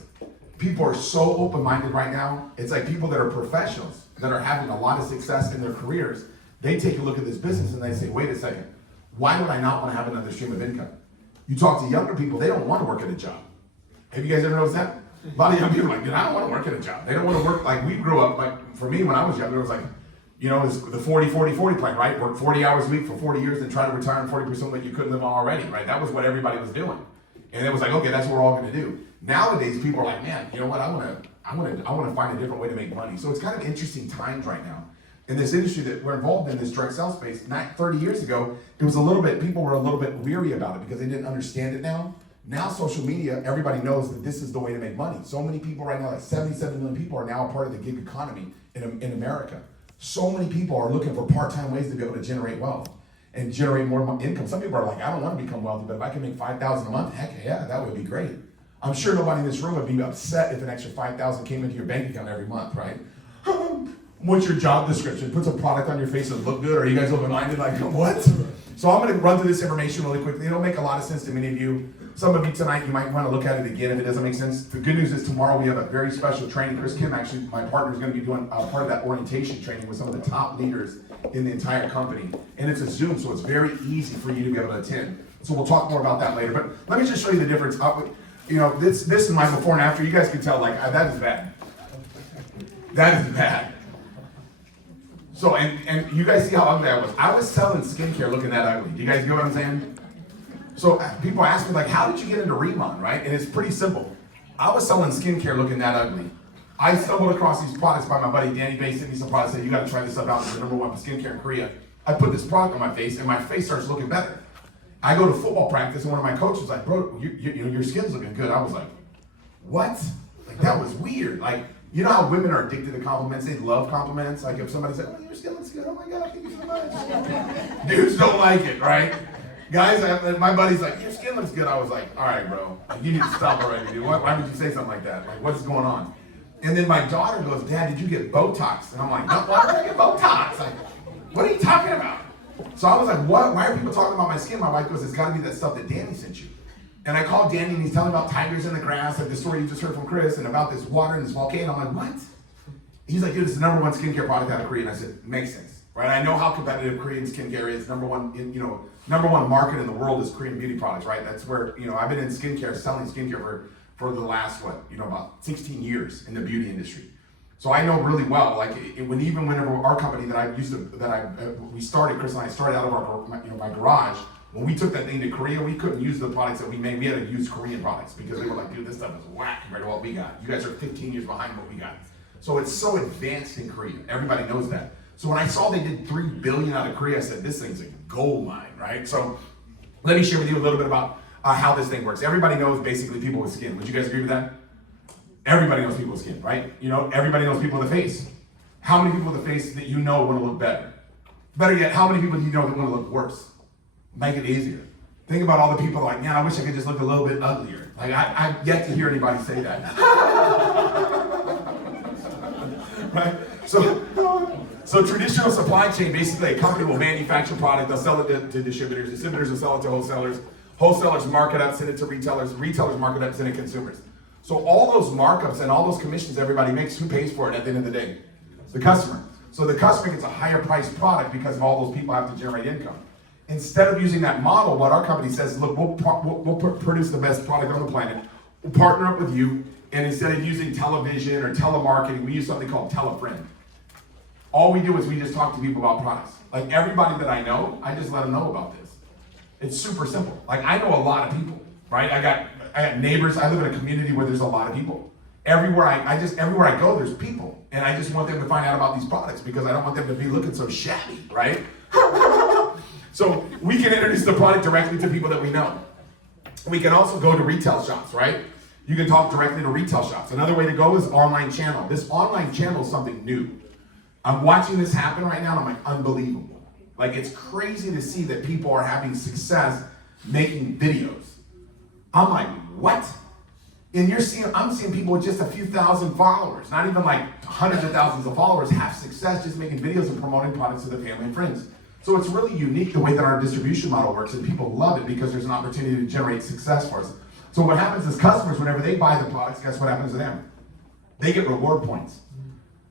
People are so open-minded right now. It's like people that are professionals, that are having a lot of success in their careers, they take a look at this business and they say, wait a second, why would I not want to have another stream of income? You talk to younger people, they don't want to work at a job. Have you guys ever noticed that? A lot of young people are like, dude, I don't want to work at a job. They don't want to work like we grew up. Like for me, when I was younger, it was like, it's the 40-40-40 plan, right? Work 40 hours a week for 40 years and try to retire on 40% that you couldn't live on already, right? That was what everybody was doing. And it was like, okay, that's what we're all going to do. Nowadays, people are like, man, you know what? I want to find a different way to make money. So it's kind of interesting times right now. In this industry that we're involved in, this direct sales space, not 30 years ago, people were a little bit weary about it because they didn't understand it now. Now social media, everybody knows that this is the way to make money. So many people right now, like 77 million people are now a part of the gig economy in America. So many people are looking for part-time ways to be able to generate wealth and generate more income. Some people are like, I don't want to become wealthy, but if I can make $5,000 a month, heck yeah, that would be great. I'm sure nobody in this room would be upset if an extra $5,000 came into your bank account every month, right? What's your job description? Put some product on your face and look good? Or are you guys open-minded? Like, what? So I'm going to run through this information really quickly. It'll make a lot of sense to many of you. Some of you tonight, you might want to look at it again if it doesn't make sense. The good news is tomorrow we have a very special training. Chris Kim, actually, my partner, is going to be doing part of that orientation training with some of the top leaders in the entire company. And it's a Zoom, so it's very easy for you to be able to attend. So we'll talk more about that later. But let me just show you the difference. This is my before and after. You guys can tell, like, that is bad. That is bad. So, and you guys see how ugly I was. I was selling skincare looking that ugly. Do you guys get what I'm saying? So people ask me, like, how did you get into Riman, right? And it's pretty simple. I was selling skincare looking that ugly. I stumbled across these products by my buddy Danny Bay, sent me some products, said, you gotta try this stuff out. It's the #1 for skincare in Korea. I put this product on my face and my face starts looking better. I go to football practice and one of my coaches was like, bro, your skin's looking good. I was like, what? Like, that was weird. Like, you know how women are addicted to compliments? They love compliments. Like if somebody said, oh, your skin looks good. Oh my God, thank you so much. Dudes don't like it, right? Guys, my buddy's like, your skin looks good. I was like, all right, bro, you need to stop already, dude. Why would you say something like that? Like, what's going on? And then my daughter goes, Dad, did you get Botox? And I'm like, no, why did I get Botox? Like, what are you talking about? So I was like, what? Why are people talking about my skin? My wife goes, it's got to be that stuff that Danny sent you. And I called Danny and he's telling about tigers in the grass, like the story you just heard from Chris, and about this water and this volcano. I'm like, what? He's like, dude, it's the number one skincare product out of Korea. And I said, makes sense, right? I know how competitive Korean skincare is. Number one market in the world is Korean beauty products, right? That's where, I've been in skincare, selling skincare for the last, about 16 years in the beauty industry. So I know really well, like whenever our company we started, Chris and I started out of my garage. When we took that thing to Korea, we couldn't use the products that we made. We had to use Korean products because they were like, dude, this stuff is whack compared to what we got. You guys are 15 years behind what we got. So it's so advanced in Korea. Everybody knows that. So when I saw they did $3 billion out of Korea, I said, this thing's a gold mine, right? So let me share with you a little bit about how this thing works. Everybody knows basically people with skin. Would you guys agree with that? Everybody knows people with skin, right? Everybody knows people with a face. How many people with a face that you know want to look better? Better yet, how many people do you know that want to look worse? Make it easier. Think about all the people like, man, I wish I could just look a little bit uglier. Like, I've yet to hear anybody say that. Right? So traditional supply chain, basically a company will manufacture product, they'll sell it to distributors, distributors will sell it to wholesalers, wholesalers mark it up, send it to retailers, retailers mark it up, send it to consumers. So all those markups and all those commissions everybody makes, who pays for it at the end of the day? The customer. So the customer gets a higher priced product because of all those people have to generate income. Instead of using that model, what our company says, look, we'll produce the best product on the planet, we'll partner up with you, and instead of using television or telemarketing, we use something called Telefriend. All we do is we just talk to people about products. Like everybody that I know, I just let them know about this. It's super simple. Like I know a lot of people, right? I got neighbors. I live in a community where there's a lot of people. Everywhere I go, there's people, and I just want them to find out about these products because I don't want them to be looking so shabby, right? So we can introduce the product directly to people that we know. We can also go to retail shops, right? You can talk directly to retail shops. Another way to go is online channel. This online channel is something new. I'm watching this happen right now, and I'm like, unbelievable. Like, it's crazy to see that people are having success making videos. I'm like, what? And I'm seeing people with just a few thousand followers, not even like hundreds of thousands of followers, have success just making videos and promoting products to their family and friends. So it's really unique the way that our distribution model works, and people love it because there's an opportunity to generate success for us. So what happens is customers, whenever they buy the products, guess what happens to them? They get reward points.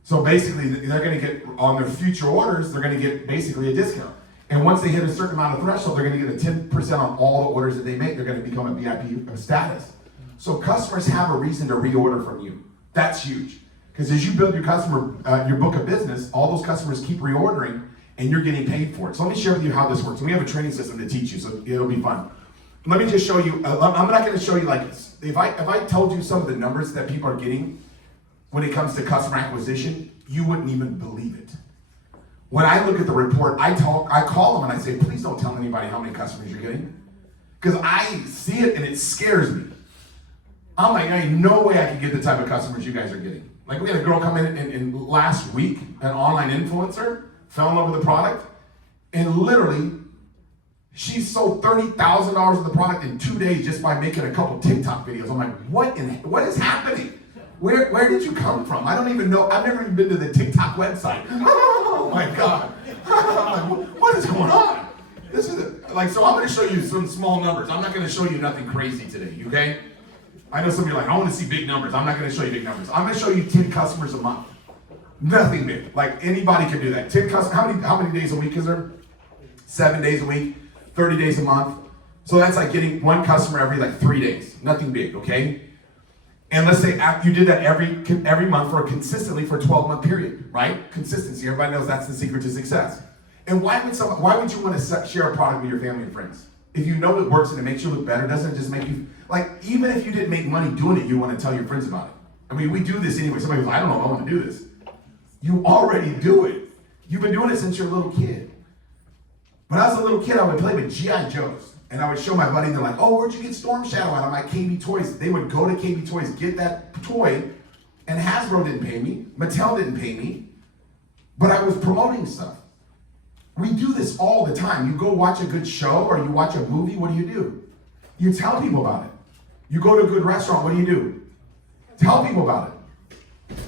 So basically, they're going to get, on their future orders, they're going to get basically a discount. And once they hit a certain amount of threshold, they're going to get a 10% on all the orders that they make. They're going to become a VIP status. So customers have a reason to reorder from you. That's huge. Because as you build your your book of business, all those customers keep reordering, and you're getting paid for it. So let me share with you how this works. And we have a training system to teach you, so it'll be fun. Let me just show you, I'm not going to show you like, if I told you some of the numbers that people are getting when it comes to customer acquisition, you wouldn't even believe it. When I look at the report, I call them and I say, please don't tell anybody how many customers you're getting. Because I see it and it scares me. I'm like, there ain't no way I can get the type of customers you guys are getting. Like we had a girl come in last week, an online influencer, fell in love with the product, and literally, she sold $30,000 of the product in 2 days just by making a couple TikTok videos. I'm like, what is happening? Where did you come from? I don't even know. I've never even been to the TikTok website. Oh my God. I'm like, what is going on? This is so I'm going to show you some small numbers. I'm not going to show you nothing crazy today, okay? I know some of you are like, I want to see big numbers. I'm not going to show you big numbers. I'm going to show you 10 customers a month. Nothing big. Like anybody can do that. 10 customers. How many days a week is there? 7 days a week, 30 days a month. So that's like getting one customer every like 3 days. Nothing big, okay? And let's say you did that every month consistently for a 12-month period, right? Consistency. Everybody knows that's the secret to success. And why would you want to share a product with your family and friends? If you know it works and it makes you look better, doesn't it just make you, like, even if you didn't make money doing it, you want to tell your friends about it. I mean, we do this anyway. Somebody goes, I don't know if I want to do this. You already do it. You've been doing it since you're a little kid. When I was a little kid, I would play with G.I. Joes. And I would show my buddy, and they're like, oh, where'd you get Storm Shadow at? I'm like, KB Toys. They would go to KB Toys, get that toy, and Hasbro didn't pay me. Mattel didn't pay me. But I was promoting stuff. We do this all the time. You go watch a good show or you watch a movie, what do? You tell people about it. You go to a good restaurant, what do? Tell people about it.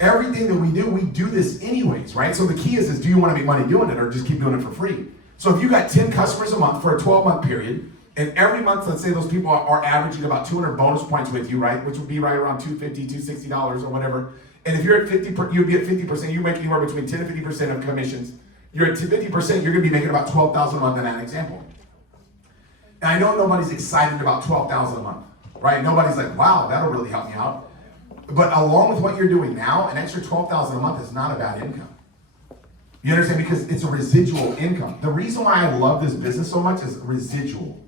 Everything that we do this anyways, right? So the key is do you want to make money doing it or just keep doing it for free? So if you got 10 customers a month for a 12-month period, and every month, let's say those people are averaging about 200 bonus points with you, right? Which would be right around $250, $260 or whatever. And if you're at 50, you'd be at 50%, you make anywhere between 10 and 50% of commissions. You're at 50%, you're gonna be making about $12,000 a month in that example. And I know nobody's excited about $12,000 a month, right? Nobody's like, wow, that'll really help me out. But along with what you're doing now, an extra $12,000 a month is not a bad income. You understand? Because it's a residual income. The reason why I love this business so much is residual.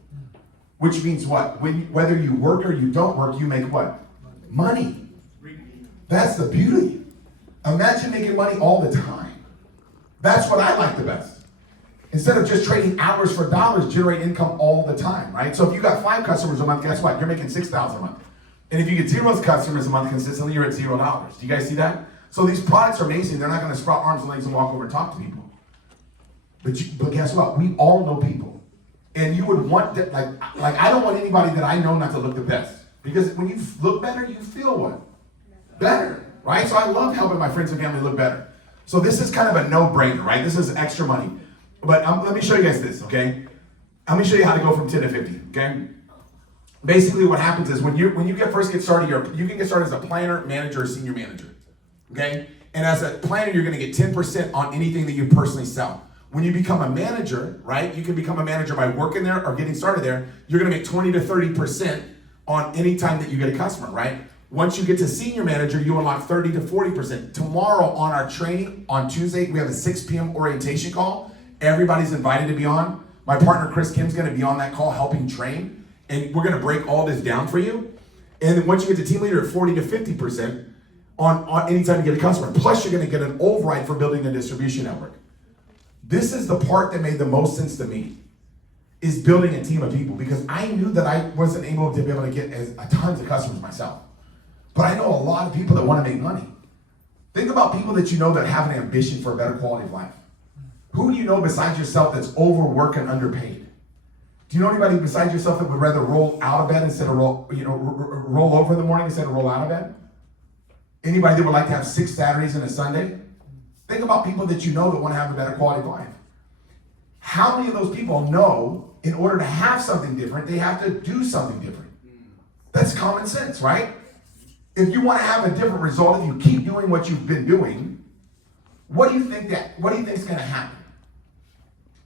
Which means what? Whether you work or you don't work, you make what? Money. That's the beauty. Imagine making money all the time. That's what I like the best. Instead of just trading hours for dollars, generate income all the time, right? So if you got 5 customers a month, guess what? You're making $6,000 a month. And if you get 0 customers a month consistently, you're at $0. Do you guys see that? So these products are amazing. They're not going to sprout arms and legs and walk over and talk to people. But guess what? We all know people. And you would want that, like I don't want anybody that I know not to look the best. Because when you look better, you feel what? Better, right? So I love helping my friends and family look better. So this is kind of a no-brainer, right? This is extra money. But let me show you guys this, okay? Let me show you how to go from 10 to 50, okay? Basically what happens is when you first get started, you can get started as a planner, manager, or senior manager, okay? And as a planner, you're gonna get 10% on anything that you personally sell. When you become a manager, right, you can become a manager by working there or getting started there, you're gonna make 20 to 30% on any time that you get a customer, right? Once you get to senior manager, you unlock 30 to 40%. Tomorrow on our training, on Tuesday, we have a 6 p.m. orientation call. Everybody's invited to be on. My partner, Chris Kim's gonna be on that call helping train, and we're gonna break all this down for you. And then once you get to team leader at 40 to 50% on any time you get a customer. Plus you're gonna get an override for building a distribution network. This is the part that made the most sense to me, is building a team of people, because I knew that I wasn't able to be able to get tons of customers myself. But I know a lot of people that wanna make money. Think about people that you know that have an ambition for a better quality of life. Who do you know besides yourself that's overworked and underpaid? Do you know anybody besides yourself that would rather roll out of bed instead of roll over in the morning instead of roll out of bed? Anybody that would like to have 6 Saturdays and a Sunday? Think about people that you know that want to have a better quality of life. How many of those people know in order to have something different, they have to do something different? That's common sense, right? If you want to have a different result, if you keep doing what you've been doing, what do you think is going to happen?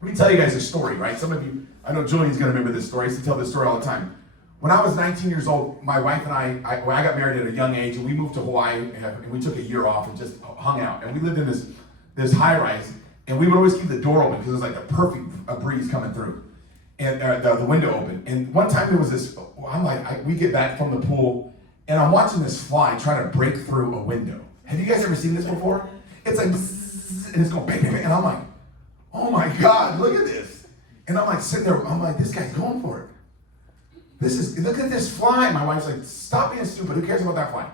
Let me tell you guys a story, right? Some of you, I know Julian's going to remember this story. I used to tell this story all the time. When I was 19 years old, my wife and I got married at a young age, and we moved to Hawaii, and we took a year off and just hung out. And we lived in this high rise, and we would always keep the door open because it was like a perfect breeze coming through, and the window open. And one time there was this, we get back from the pool, and I'm watching this fly try to break through a window. Have you guys ever seen this before? It's like, and it's going bang, bang, bang, and I'm like, oh my God, look at this. And I'm like sitting there, I'm like, this guy's going for it. Look at this fly. My wife's like, stop being stupid. Who cares about that fly?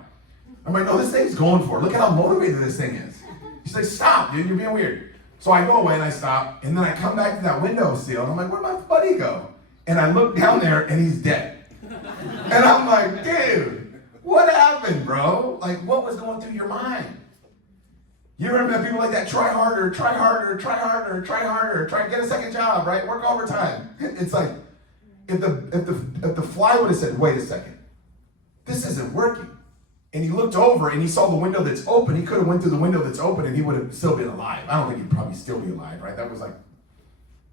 I'm like, no, this thing's going for it. Look at how motivated this thing is. She's like, stop, dude, you're being weird. So I go away and I stop, and then I come back to that window sill, and I'm like, where'd my buddy go? And I look down there, and he's dead. And I'm like, dude, what happened, bro? Like, what was going through your mind? You remember people like that, try harder, try harder, try harder, try harder, try get a second job, right? Work overtime. It's like, if the fly would have said, wait a second, this isn't working. And he looked over and he saw the window that's open, he could have went through the window that's open and he would have still been alive. I don't think he'd probably still be alive, right? That was like,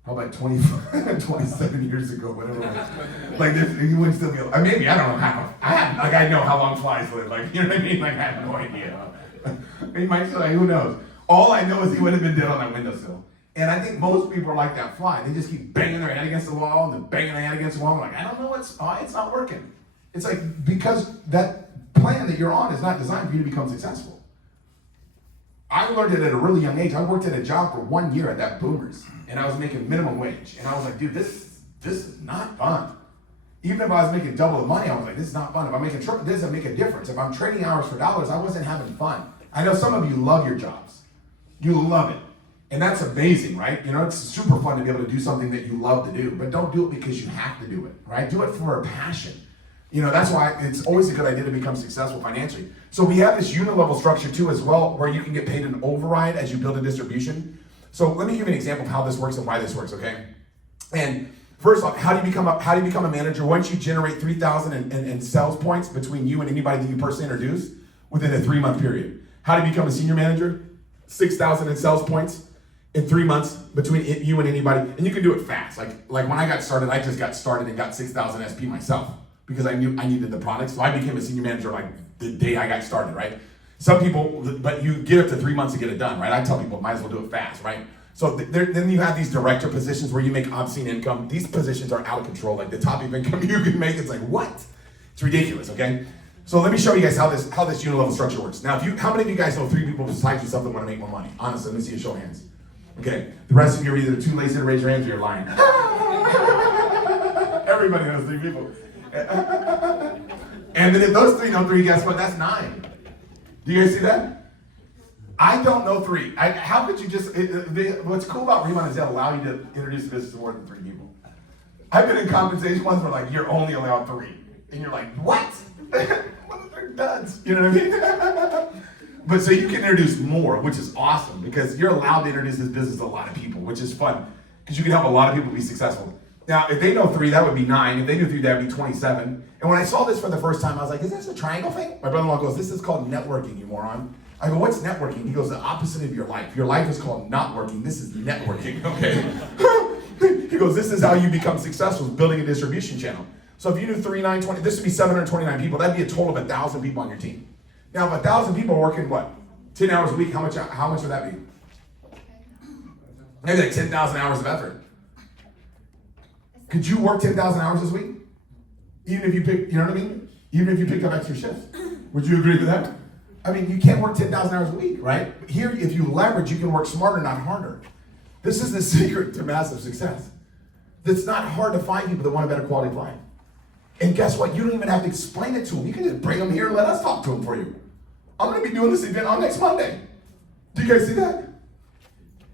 probably like 27 years ago, whatever it was. Like, he wouldn't still be alive. Maybe, I don't know how. I know how long flies live. Like, you know what I mean? Like, I have no idea. He might still, like, who knows? All I know is he would have been dead on that windowsill. And I think most people are like that fly. They just keep banging their head against the wall and then banging their head against the wall. I'm like, I don't know it's not working. It's like, because that plan that you're on is not designed for you to become successful. I learned it at a really young age. I worked at a job for 1 year at that Boomers, and I was making minimum wage. And I was like, dude, this is not fun. Even if I was making double the money, I was like, this is not fun. If I'm making triple, this doesn't make a difference. If I'm trading hours for dollars, I wasn't having fun. I know some of you love your jobs. You love it. And that's amazing, right? You know, it's super fun to be able to do something that you love to do, but don't do it because you have to do it, right? Do it for a passion. You know, that's why it's always a good idea to become successful financially. So we have this unit-level structure too as well, where you can get paid an override as you build a distribution. So let me give you an example of how this works and why this works, okay? And first off, how do you become a manager? Once you generate 3,000 in sales points between you and anybody that you personally introduce within a 3-month period. How to become a senior manager? 6,000 in sales points in 3 months between you and anybody. And you can do it fast. Like when I got started, I just got started and got 6,000 SP myself because I knew I needed the product. So I became a senior manager like the day I got started, right? Some people, but you get up to 3 months to get it done, right? I tell people, might as well do it fast, right? So then you have these director positions where you make obscene income. These positions are out of control. Like the top of income you can make, it's like, what? It's ridiculous, okay? So let me show you guys how this unilevel structure works. Now, how many of you guys know 3 people besides yourself that want to make more money? Honestly, let me see a show of hands. Okay, the rest of you are either too lazy to raise your hands or you're lying. Everybody knows 3 people. And then if those 3 know 3, guess what? That's 9. Do you guys see that? I don't know 3. How could you just, what's cool about Riman is they allow you to introduce the business to more than 3 people. I've been in compensation ones where like, you're only allowed 3. And you're like, what? What if they're duds? You know what I mean? But so you can introduce more, which is awesome because you're allowed to introduce this business to a lot of people, which is fun because you can help a lot of people be successful. Now, if they know 3, that would be 9. If they knew 3, that would be 27. And when I saw this for the first time, I was like, is this a triangle thing? My brother-in-law goes, this is called networking, you moron. I go, what's networking? He goes, the opposite of your life. Your life is called not working. This is networking, okay? He goes, this is how you become successful, is building a distribution channel. So if you do 3, 9, 20, this would be 729 people. That'd be a total of 1,000 people on your team. Now, if 1,000 people are working, what? 10 hours a week, how much would that be? Maybe like 10,000 hours of effort. Could you work 10,000 hours this week? Even if you pick, you know what I mean? Even if you picked up extra shifts. Would you agree with that? I mean, you can't work 10,000 hours a week, right? Here, if you leverage, you can work smarter, not harder. This is the secret to massive success. It's not hard to find people that want a better quality of life. And guess what? You don't even have to explain it to them. You can just bring them here and let us talk to them for you. I'm going to be doing this event on next Monday. Do you guys see that?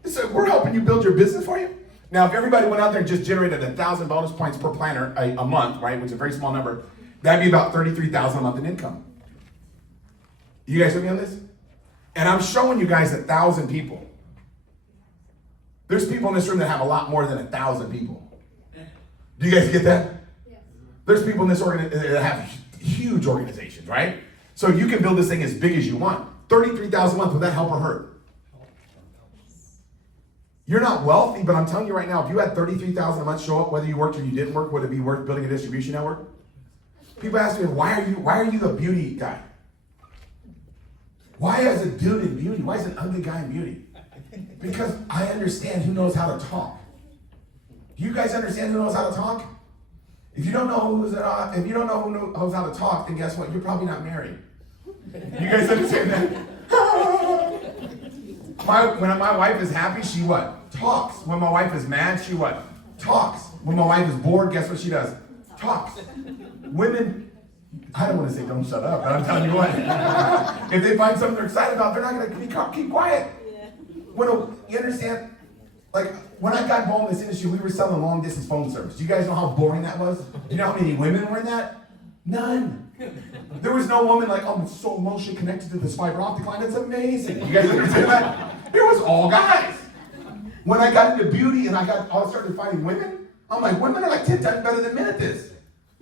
So we're helping you build your business for you. Now, if everybody went out there and just generated 1,000 bonus points per planner a month, right, which is a very small number, that'd be about 33,000 a month in income. You guys with me on this? And I'm showing you guys 1,000 people. There's people in this room that have a lot more than 1,000 people. Do you guys get that? Yes. There's people in this that have huge organizations, right? So you can build this thing as big as you want. 33,000 a month, would that help or hurt? You're not wealthy, but I'm telling you right now, if you had 33,000 a month show up, whether you worked or you didn't work, would it be worth building a distribution network? People ask me, why are you the beauty guy? Why is a dude in beauty? Why is an ugly guy in beauty? Because I understand who knows how to talk. Do you guys understand who knows how to talk? If you don't know who knows how to talk, then guess what? You're probably not married. You guys understand that? When my wife is happy, she what? Talks. When my wife is mad, she what? Talks. When my wife is bored, guess what she does? Talks. Women, I don't want to say don't shut up, but I'm telling you what. If they find something they're excited about, they're not going to keep quiet. You understand? Like, when I got involved in this industry, we were selling long distance phone service. Do you guys know how boring that was? You know how many women were in that? None. There was no woman like, oh, I'm so emotionally connected to this fiber optic line. It's amazing. You guys understand that? It was all guys. When I got into beauty and I started finding women, I'm like, women are like 10 times better than men at this.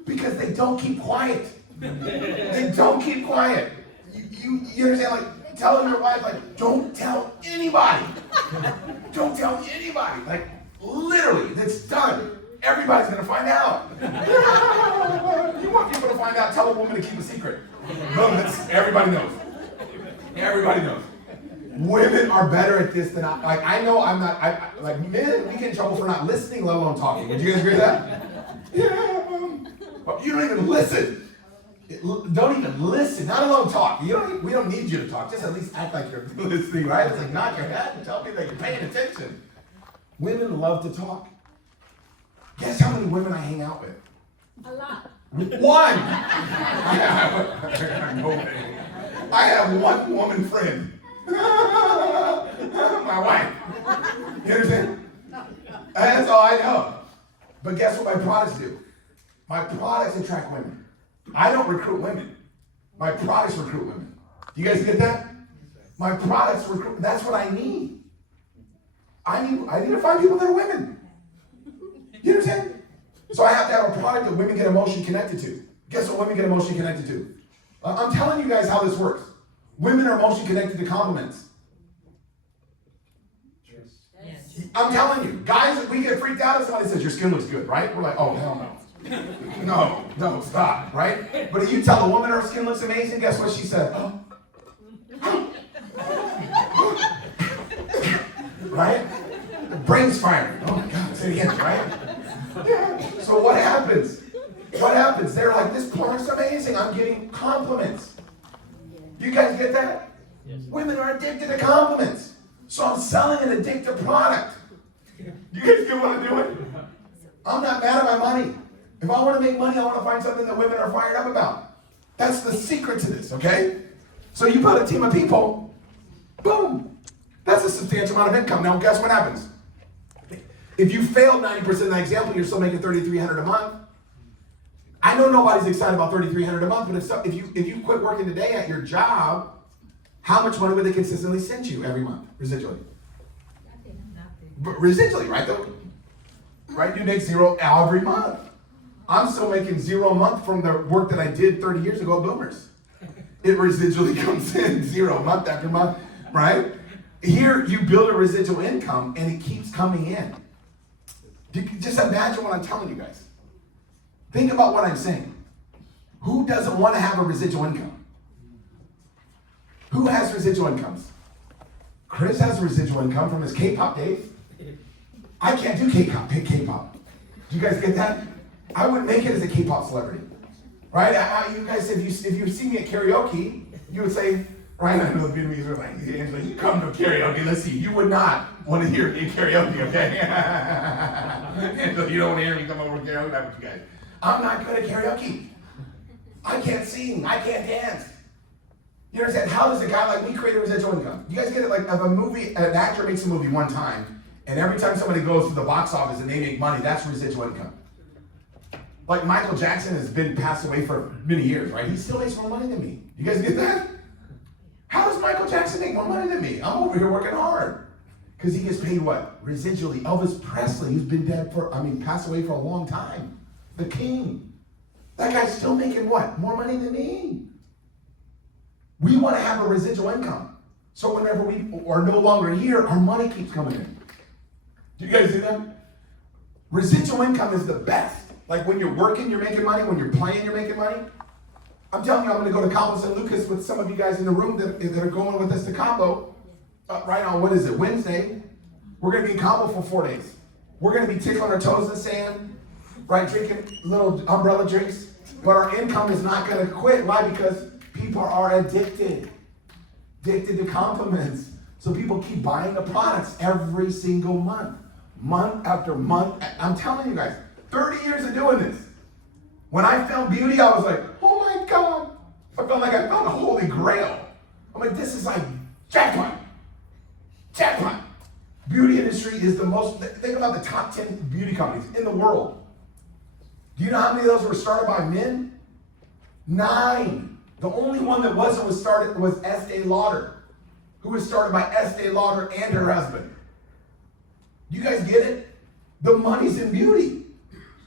Because they don't keep quiet. They don't keep quiet. You understand? Like, telling your wife, like, don't tell anybody. Don't tell anybody. Like, literally, it's done. Everybody's gonna find out. You want people to find out, tell a woman to keep a secret. Boom, everybody knows. Everybody knows. Women are better at this than I know I'm not, like men, we get in trouble for not listening, let alone talking. Would you guys agree with that? Yeah. You don't even listen. Don't even listen, not alone talk. We don't need you to talk. Just at least act like you're listening, right? It's like nod your head and tell me that you're paying attention. Women love to talk. Guess how many women I hang out with? A lot. One. I have one woman friend. My wife. You understand? That's all I know. But guess what my products do? My products attract women. I don't recruit women. My products recruit women. Do you guys get that? My products recruit. That's what I need. I need to find people that are women. You understand? So I have to have a product that women get emotionally connected to. Guess what women get emotionally connected to? I'm telling you guys how this works. Women are emotionally connected to compliments. I'm telling you, guys, we get freaked out if somebody says your skin looks good, right? We're like, oh, hell no. No, stop, right? But if you tell a woman her skin looks amazing, guess what she said? Oh. Right? The brain's firing. Oh my God, say it again, right? Yeah. So what happens? What happens? They're like, this product's amazing. I'm getting compliments. You guys get that? Yes. Women are addicted to compliments. So I'm selling an addictive product. You guys get what I'm doing? I'm not mad at my money. If I want to make money, I want to find something that women are fired up about. That's the secret to this, okay? So you put a team of people, boom. That's a substantial amount of income. Now guess what happens? If you failed 90% of that example, you're still making $3,300 a month. I know nobody's excited about $3,300 a month, but if you quit working today at your job, how much money would they consistently send you every month, residually? Nothing. But residually, right though? Right, you make zero every month. I'm still making zero a month from the work that I did 30 years ago at Boomers. It residually comes in zero month after month, right? Here, you build a residual income and it keeps coming in. Just imagine what I'm telling you guys. Think about what I'm saying. Who doesn't want to have a residual income? Who has residual incomes? Chris has residual income from his K-pop days. I can't do K-pop. Do you guys get that? I wouldn't make it as a K-pop celebrity. Right? You guys, if you see me at karaoke, you would say, right, I know the Vietnamese are like, Angela, you come to karaoke, let's see. You would not want to hear me in karaoke, okay? Angela, you don't want to hear me come over to karaoke, not with you guys. I'm not good at karaoke. I can't sing, I can't dance. You understand? How does a guy like me create a residual income? You guys get it? Like if an actor makes a movie one time, and every time somebody goes to the box office and they make money, that's residual income. Like Michael Jackson has been passed away for many years, right? He still makes more money than me. You guys get that? How does Michael Jackson make more money than me? I'm over here working hard. Because he gets paid what? Residually. Elvis Presley, who's been passed away for a long time. The king. That guy's still making what? More money than me. We want to have a residual income. So whenever we are no longer here, our money keeps coming in. Do you guys see that? Residual income is the best. Like when you're working, you're making money. When you're playing, you're making money. I'm telling you, I'm going to go to Cabo San Lucas with some of you guys in the room that are going with us to Cabo. Right on, what is it, Wednesday. We're going to be in Cabo for 4 days. We're going to be tickling our toes in the sand, right, drinking little umbrella drinks. But our income is not going to quit. Why? Because people are addicted to compliments. So people keep buying the products every single month after month. I'm telling you guys, 30 years of doing this. When I found beauty, I was like, oh my God. I felt like I found a holy grail. I'm like, this is like jackpot. Jackpot. Beauty industry is the most, think about the top 10 beauty companies in the world. Do you know how many of those were started by men? 9. The only one that wasn't was Estee Lauder, who was started by Estee Lauder and her husband. You guys get it? The money's in beauty.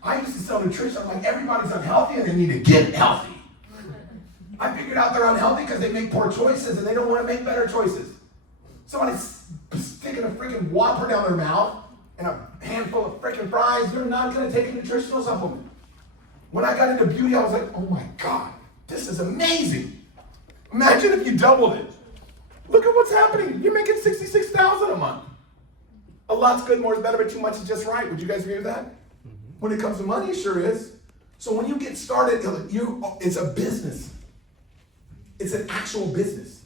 I used to sell nutrition. I'm like, everybody's unhealthy and they need to get healthy. I figured out they're unhealthy because they make poor choices and they don't want to make better choices. Somebody's sticking a freaking Whopper down their mouth and a handful of freaking fries, they're not going to take a nutritional supplement. When I got into beauty, I was like, oh my God, this is amazing. Imagine if you doubled it. Look at what's happening. You're making $66,000 a month. A lot's good, more is better, but too much is just right. Would you guys agree with that? When it comes to money, it sure is. So when you get started, it's a business. It's an actual business.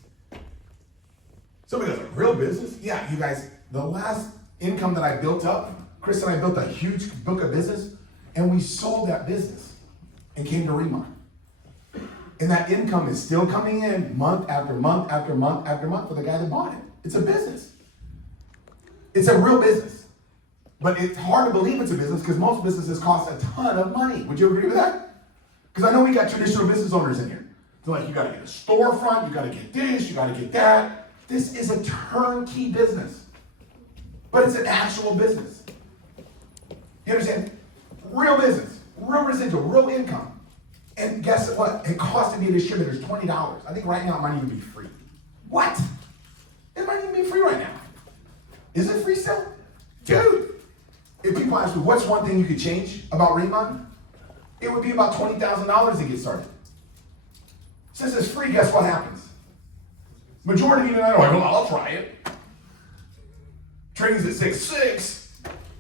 Somebody goes, a real business? Yeah, you guys, the last income that I built up, Chris and I built a huge book of business, and we sold that business and came to Riman. And that income is still coming in month after month after month after month for the guy that bought it. It's a business. It's a real business. But it's hard to believe it's a business because most businesses cost a ton of money. Would you agree with that? Because I know we got traditional business owners in here. They're like, you got to get a storefront, you got to get this, you got to get that. This is a turnkey business. But it's an actual business. You understand? Real business, real residual, real income. And guess what? It costs to be a distributor is $20. I think right now it might even be free. What? It might even be free right now. Is it free still? Dude, if people ask me, what's one thing you could change about Riman? It would be about $20,000 to get started. Since it's free, guess what happens? Majority of you tonight are like, well, I'll try it. Training's at 6:06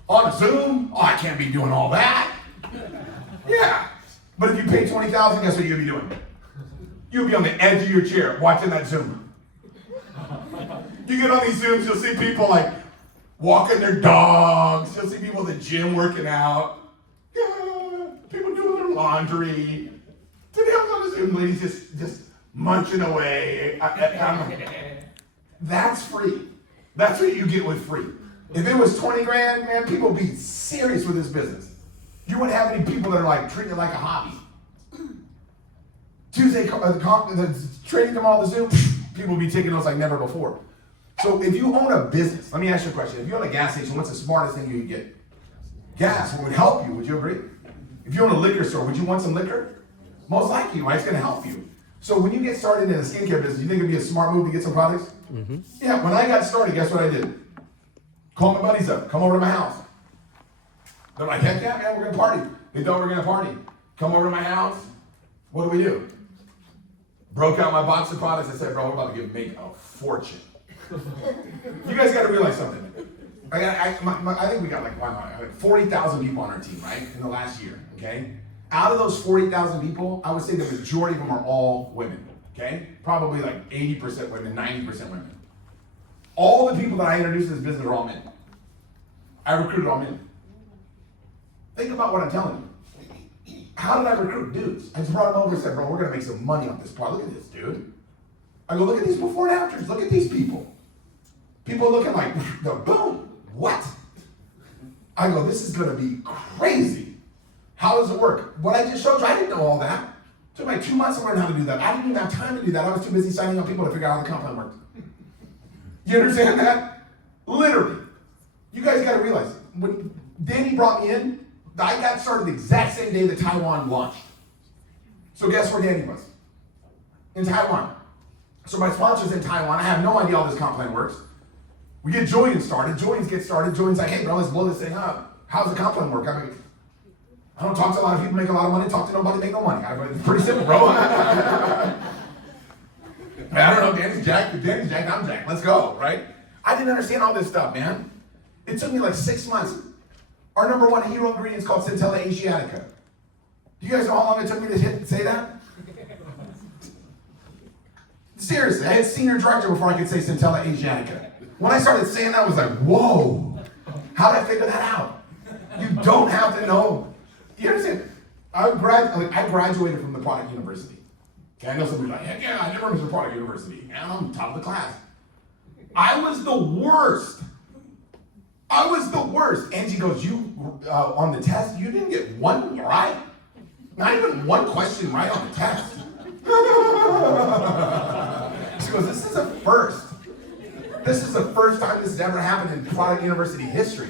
on a Zoom. Oh, I can't be doing all that. Yeah. But if you pay $20,000, guess what you'll be doing? You'll be on the edge of your chair watching that Zoom. You get on these Zooms, you'll see people like walking their dogs. You'll see people at the gym working out. Yeah, people doing their laundry. Today I was on a Zoom, ladies just munching away. That's free. That's what you get with free. If it was 20 grand, man, people would be serious with this business. You wouldn't have any people that are like treating it like a hobby. Tuesday, the training tomorrow, the Zoom, people will be taking those like never before. So if you own a business, let me ask you a question. If you own a gas station, what's the smartest thing you can get? Gas. What would help you? Would you agree? If you own a liquor store, would you want some liquor? Most likely, right? It's going to help you. So when you get started in a skincare business, you think it'd be a smart move to get some products? Mm-hmm. Yeah, when I got started, guess what I did? Call my buddies up. Come over to my house. They're like, heck yeah, man, we're going to party. They thought we were going to party. Come over to my house. What do? Broke out my box of products and said, bro, we're about to make a fortune. You guys got to realize something. I think we got like 40,000 people on our team, right? In the last year, okay? Out of those 40,000 people, I would say the majority of them are all women, okay? Probably like 80% women, 90% women. All the people that I introduced to this business are all men. I recruited all men. Think about what I'm telling you. How did I recruit dudes? I just brought them over and said, bro, we're gonna make some money off this product. Look at this, dude. I go, look at these before and afters. Look at these people. People looking like, boom, what? I go, this is gonna be crazy. How does it work? What I just showed you, I didn't know all that. It took like 2 months to learn how to do that. I didn't even have time to do that. I was too busy signing up people to figure out how the compound worked. You understand that? Literally. You guys gotta realize, when Danny brought me in, I got started the exact same day that Taiwan launched. So guess where Danny was? In Taiwan. So my sponsor's in Taiwan. I have no idea how this comp plan works. We get Julian started. Julian's get started. Julian's like, hey bro, let's blow this thing up. How's the comp plan work? I don't talk to a lot of people, make a lot of money, talk to nobody, make no money. It's pretty simple, bro. I don't know, Danny's Jack, I'm Jack. Let's go, right? I didn't understand all this stuff, man. It took me like 6 months. Our number one hero ingredient is called Centella Asiatica. Do you guys know how long it took me to say that? Seriously, I had senior director before I could say Centella Asiatica. When I started saying that, I was like, whoa, how did I figure that out? You don't have to know. You understand? I graduated from the product university. Okay, I know somebody's like, heck yeah, I never went to product university. And I'm top of the class. I was the worst. Angie goes, you, on the test, you didn't get one right? Not even one question right on the test. She goes, this is a first. This is the first time this has ever happened in product university history.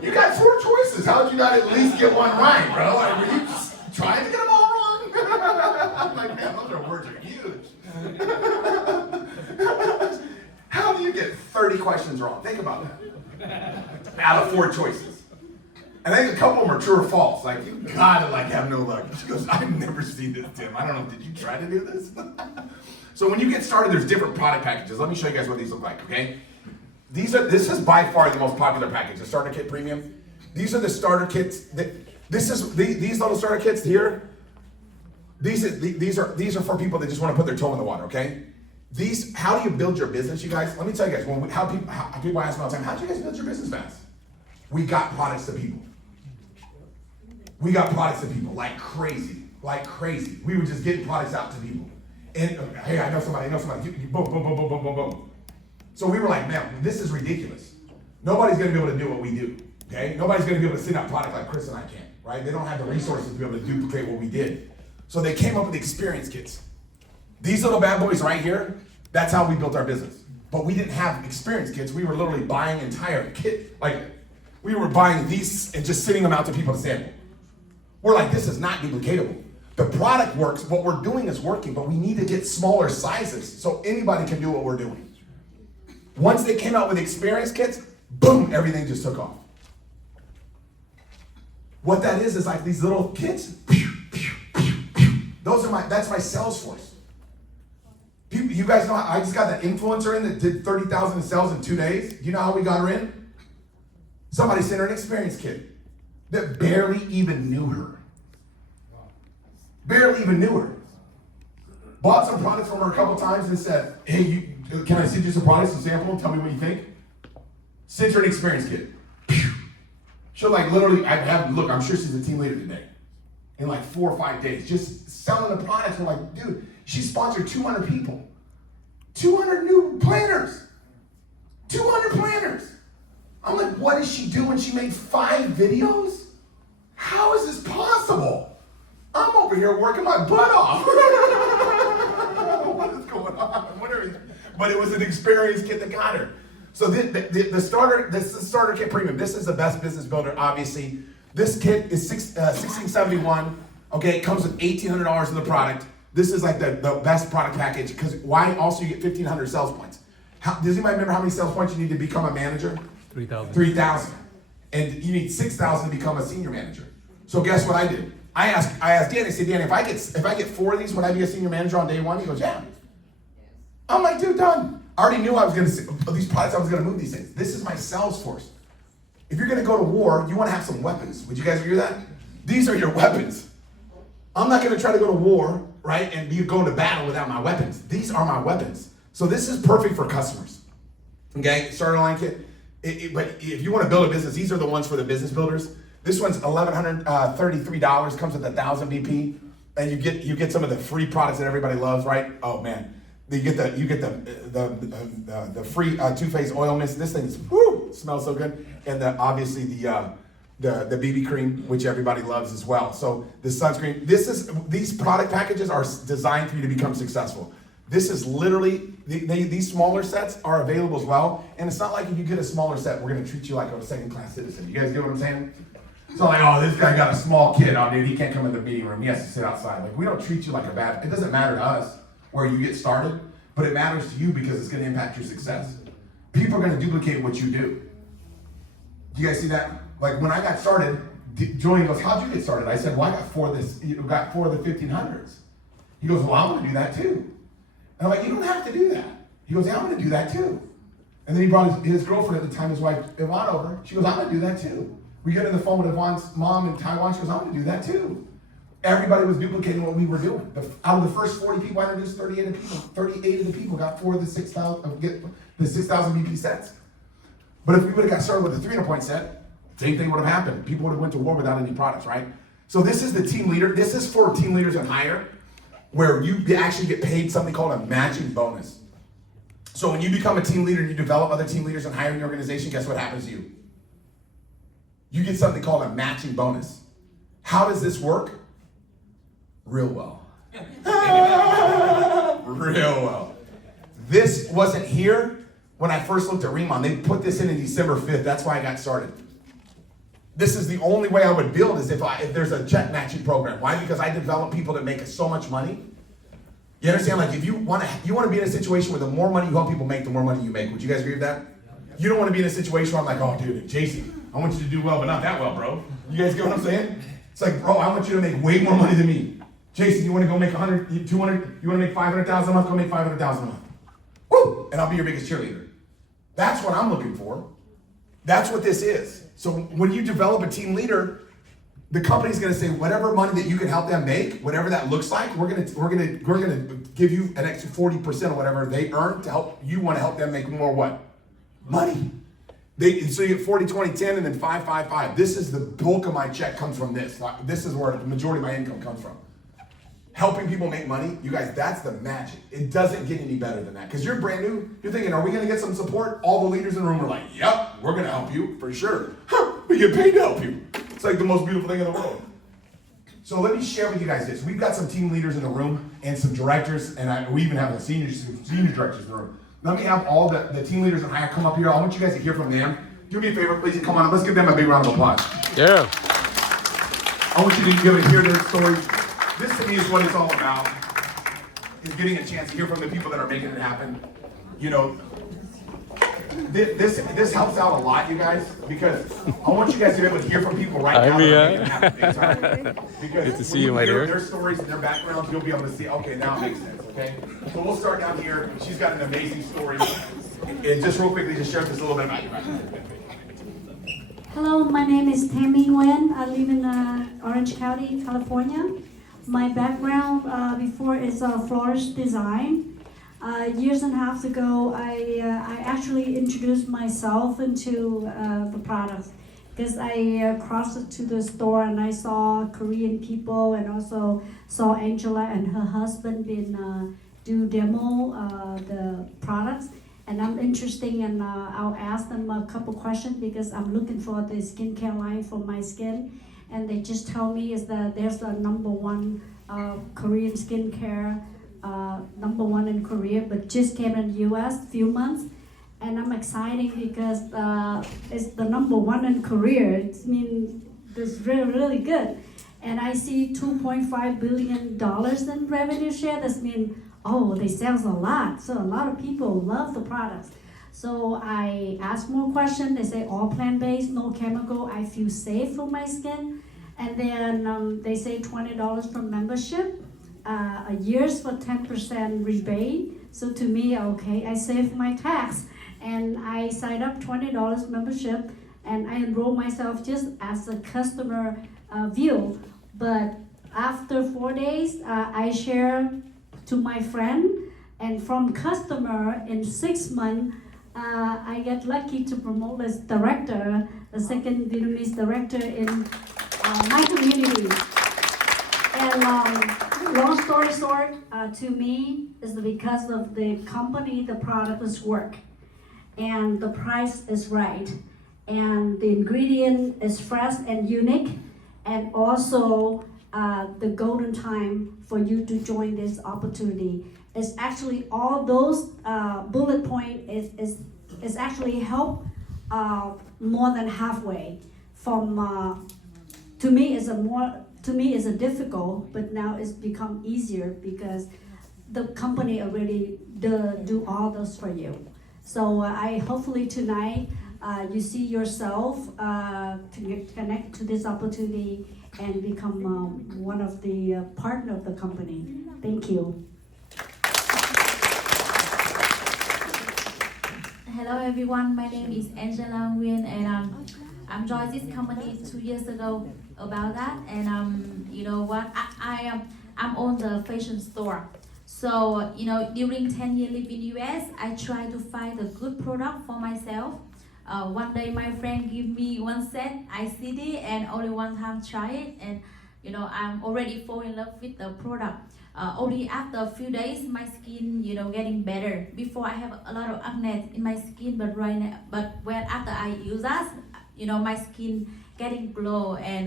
You got 4 choices. How did you not at least get one right, bro? Like, were you just trying to get them all wrong? I'm like, man, those words are huge. How do you get 30 questions wrong? Think about that. Out of 4 choices. And I think a couple of them are true or false. Like, you gotta have no luck. She goes, I've never seen this, Tim. I don't know, did you try to do this? So when you get started, there's different product packages. Let me show you guys what these look like, okay? This is by far the most popular package, the starter kit premium. These are the starter kits. These little starter kits here. These are for people that just want to put their toe in the water, okay? How do you build your business, you guys? Let me tell you guys, how people ask me all the time, how do you guys build your business fast? We got products to people. Like crazy. We were just getting products out to people. And hey, I know somebody, boom, boom, boom, boom, boom, boom, boom. So we were like, man, this is ridiculous. Nobody's gonna be able to do what we do, okay? Nobody's gonna be able to send out product like Chris and I can, right? They don't have the resources to be able to duplicate what we did. So they came up with experience kits. These little bad boys right here, that's how we built our business. But we didn't have experience kits. We were literally buying entire kit. Like, we were buying these and just sending them out to people to sample. We're like, this is not duplicatable. The product works, what we're doing is working, but we need to get smaller sizes so anybody can do what we're doing. Once they came out with experience kits, boom, everything just took off. What that is like these little kits. That's my sales force. You guys know, I just got that influencer in that did 30,000 in sales in 2 days. Do you know how we got her in? Somebody sent her an experience kit that barely even knew her. Barely even knew her. Bought some products from her a couple times and said, hey, can I send you some products, some sample, tell me what you think? Sent her an experience kit. She'll like literally, I'm sure she's a team leader today. In like 4 or 5 days, just selling the products. We're like, dude, she sponsored 200 people. 200 new planners. 200 planners. I'm like, what is she doing? She made 5 videos? How is this possible? I'm over here working my butt off. What is going on? But it was an experience kit that got her. So the starter kit premium. This is the best business builder, obviously. This kit is $1671. Okay, it comes with $1,800 in the product. This is like the best product package because why? Also, you get 1,500 sales points. Does anybody remember how many sales points you need to become a manager? 3,000. 3,000. And you need 6,000 to become a senior manager. So guess what I did? I asked Danny. I said, Danny, if I get 4 of these, would I be a senior manager on day 1? He goes, yeah. I'm like, dude, done. I already knew I was going to these products. I was going to move these things. This is my sales force. If you're going to go to war, you want to have some weapons. Would you guys agree with that? These are your weapons. I'm not going to try to go to war, right, and go to battle without my weapons. These are my weapons. So this is perfect for customers. Okay, starter line kit. But if you want to build a business, these are the ones for the business builders. This one's $1,133. Comes with 1,000 BP, and you get some of the free products that everybody loves, right? Oh man, you get the free two-phase oil mist. This thing smells so good, and obviously the BB cream, which everybody loves as well. So the sunscreen. These product packages are designed for you to become successful. This is literally these smaller sets are available as well, and it's not like if you get a smaller set, we're gonna treat you like a second-class citizen. You guys get what I'm saying? It's not like, oh, this guy got a small kid. Oh, dude, he can't come in the meeting room. He has to sit outside. Like, we don't treat you like a bad. It doesn't matter to us where you get started, but it matters to you because it's going to impact your success. People are going to duplicate what you do. Do you guys see that? Like when I got started, Julian goes, "How'd you get started?" I said, "Well, I got 4 of the 1500s." He goes, "Well, I'm going to do that too." And I'm like, "You don't have to do that." He goes, "Yeah, I'm going to do that too." And then he brought his girlfriend at the time, his wife Yvonne, over. She goes, "I'm going to do that too." We get on the phone with Yvonne's mom in Taiwan. She goes, "I'm going to do that too." Everybody was duplicating what we were doing. Out of the first 40 people I introduced, 38 of the people got 4 of the 6,000 BP sets. But if we would have got started with a 300-point set, same thing would have happened. People would have went to war without any products, right? So this is the team leader. This is for team leaders and higher, where you actually get paid something called a matching bonus. So when you become a team leader and you develop other team leaders and higher in your organization, guess what happens to you? You get something called a matching bonus. How does this work? Real well. Real well. This wasn't here when I first looked at Riman. They put this in December 5th. That's why I got started. This is the only way I would build is if there's a check matching program. Why? Because I develop people that make us so much money. You understand? Like if you want to be in a situation where the more money you help people make, the more money you make. Would you guys agree with that? You don't want to be in a situation where I'm like, "Oh, dude, Jason, I want you to do well, but not that well, bro." You guys get what I'm saying? It's like, bro, I want you to make way more money than me. Jason, you want to go make 100, 200, you want to make 500,000 a month? Go make 500,000 a month. Woo! And I'll be your biggest cheerleader. That's what I'm looking for. That's what this is. So when you develop a team leader, the company's going to say whatever money that you can help them make, whatever that looks like, we're going to give you an extra 40% of whatever they earn to help you want to help them make more what? Money. So you get 40, 20, 10, and then 5, 5, 5. This is the bulk of my check comes from this. This is where the majority of my income comes from. Helping people make money, you guys, that's the magic. It doesn't get any better than that. Because you're brand new, you're thinking, are we going to get some support? All the leaders in the room are like, yep, we're going to help you, for sure. We get paid to help you. It's like the most beautiful thing in the world. So let me share with you guys this. We've got some team leaders in the room and some directors, and we even have the senior directors in the room. Let me have all the team leaders and higher come up here. I want you guys to hear from them. Do me a favor, please. Come on, let's give them a big round of applause. Yeah. I want you to be able to hear their story. This to me is what it's all about, is getting a chance to hear from the people that are making it happen. You know, this helps out a lot, you guys, because I want you guys to be able to hear from people right Hi, now. that are Mia. making it happen big time. Because Good to see when you, my hear dear. their stories and their backgrounds, you'll be able to see, okay, now it makes sense, okay? So we'll start down here. She's got an amazing story. And just real quickly, just share with us a little bit about you. Hello, my name is Tammy Nguyen. I live in Orange County, California. My background before is florist design. Years and a half ago, I actually introduced myself into the products because I crossed to the store and I saw Korean people and also saw Angela and her husband do demo the products. And I'm interested and I'll ask them a couple questions because I'm looking for the skincare line for my skin. And they just tell me is that there's the #1 Korean skincare, #1 in Korea, but just came in the US a few months. And I'm excited because it's the #1 in Korea. It means it's really, really good. And I see $2.5 billion in revenue share. That means, oh, they sell a lot. So a lot of people love the products. So I ask more questions. They say all plant-based, no chemical. I feel safe for my skin. And then they say $20 for membership, a year's for 10% rebate. So to me, okay, I save my tax. And I sign up $20 membership and I enroll myself just as a customer view. But after 4 days, I share to my friend, and from customer in 6 months, I get lucky to promote as director, the second Vietnamese director in my community. And long story short, to me, is because of the company, the product is work, and the price is right, and the ingredient is fresh and unique, and also the golden time for you to join this opportunity. It's actually all those bullet point is actually help more than halfway from to me is a difficult, but now it's become easier because the company already do all those for you. So I hopefully tonight you see yourself to connect to this opportunity and become one of the partner of the company. Thank you. Hello everyone, my name is Angela Nguyen and I joined this company 2 years ago about that, and you know what, I'm on the fashion store. So you know, during 10 years living in US, I try to find a good product for myself. One day my friend give me one set, I see it and only one time try it, and you know, I'm already fall in love with the product. Only after a few days my skin, you know, getting better. Before I have a lot of acne in my skin, but right now, when after I use that, you know, my skin getting glow and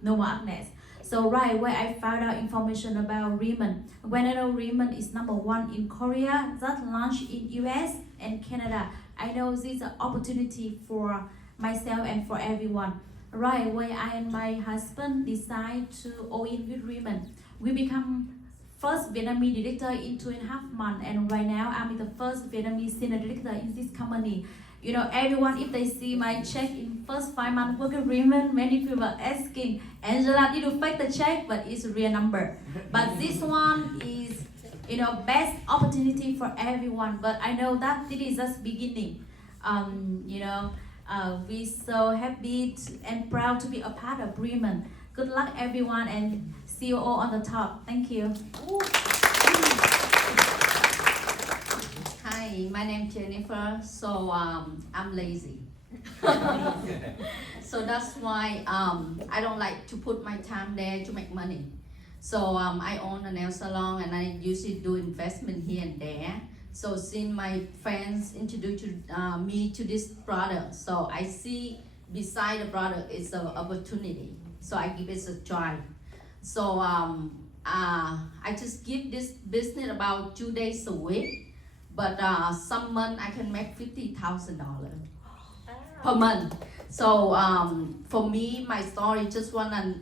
no more acne. So right where I found out information about Riman. When I know Riman is #1 in Korea, that launched in US and Canada. I know this is an opportunity for myself and for everyone. Right where I and my husband decide to all in with Riman. We become first Vietnamese director in 2.5 months, and right now I'm the first Vietnamese senior director in this company. You know, everyone, if they see my check in first 5 months work at Riman, many people are asking, Angela, did you fake the check? But it's a real number. But this one is, you know, best opportunity for everyone. But I know that this is just beginning. You know, we're so happy and proud to be a part of Riman. Good luck everyone, and see you all on the top. Thank you. Hi, my name is Jennifer. So I'm lazy. So that's why I don't like to put my time there to make money. So I own a nail salon and I usually do investment here and there. So since my friends introduced me to this product, so I see beside the product is an opportunity. So I give it a try. So I just give this business about 2 days a week. But some month I can make $50,000 per month. So for me, my story just wanna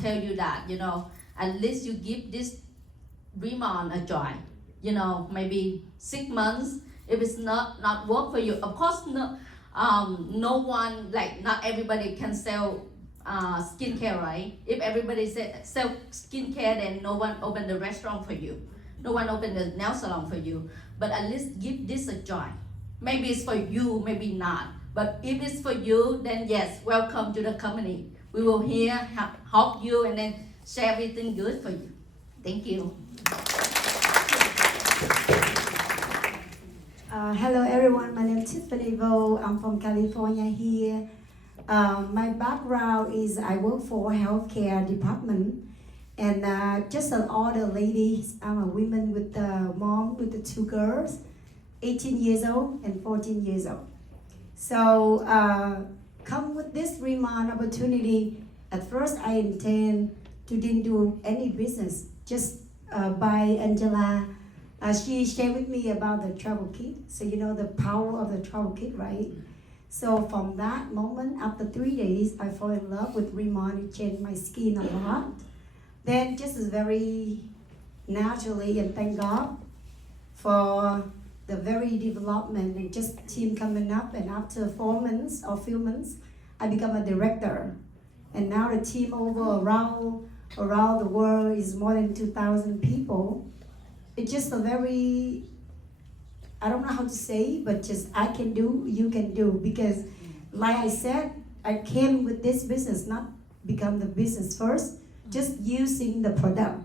tell you that, you know, at least you give this Riman a try. You know, maybe 6 months. If it's not work for you, of course, no one, like not everybody can sell skincare, right? If everybody sell skincare, then no one open the restaurant for you. No one open the nail salon for you. But at least give this a try. Maybe it's for you, maybe not. But if it's for you, then yes, welcome to the company. We will here help you and then share everything good for you. Thank you. Hello everyone, my name is Tiffany Vo. I'm from California here. My background is I work for healthcare department and just an older lady. I'm a woman with a mom with the 2 girls, 18 years old and 14 years old. So come with this Riman opportunity. At first I intend to didn't do any business, just by Angela. She shared with me about the travel kit. So you know the power of the travel kit, right? So from that moment, after 3 days, I fall in love with Riman. It changed my skin a lot. Then just very naturally, and thank God for the very development and just team coming up. And after 4 months or few months, I become a director. And now the team around the world is more than 2,000 people. It's just a very, I don't know how to say, but just I can do, you can do. Because like I said, I came with this business, not become the business first, just using the product,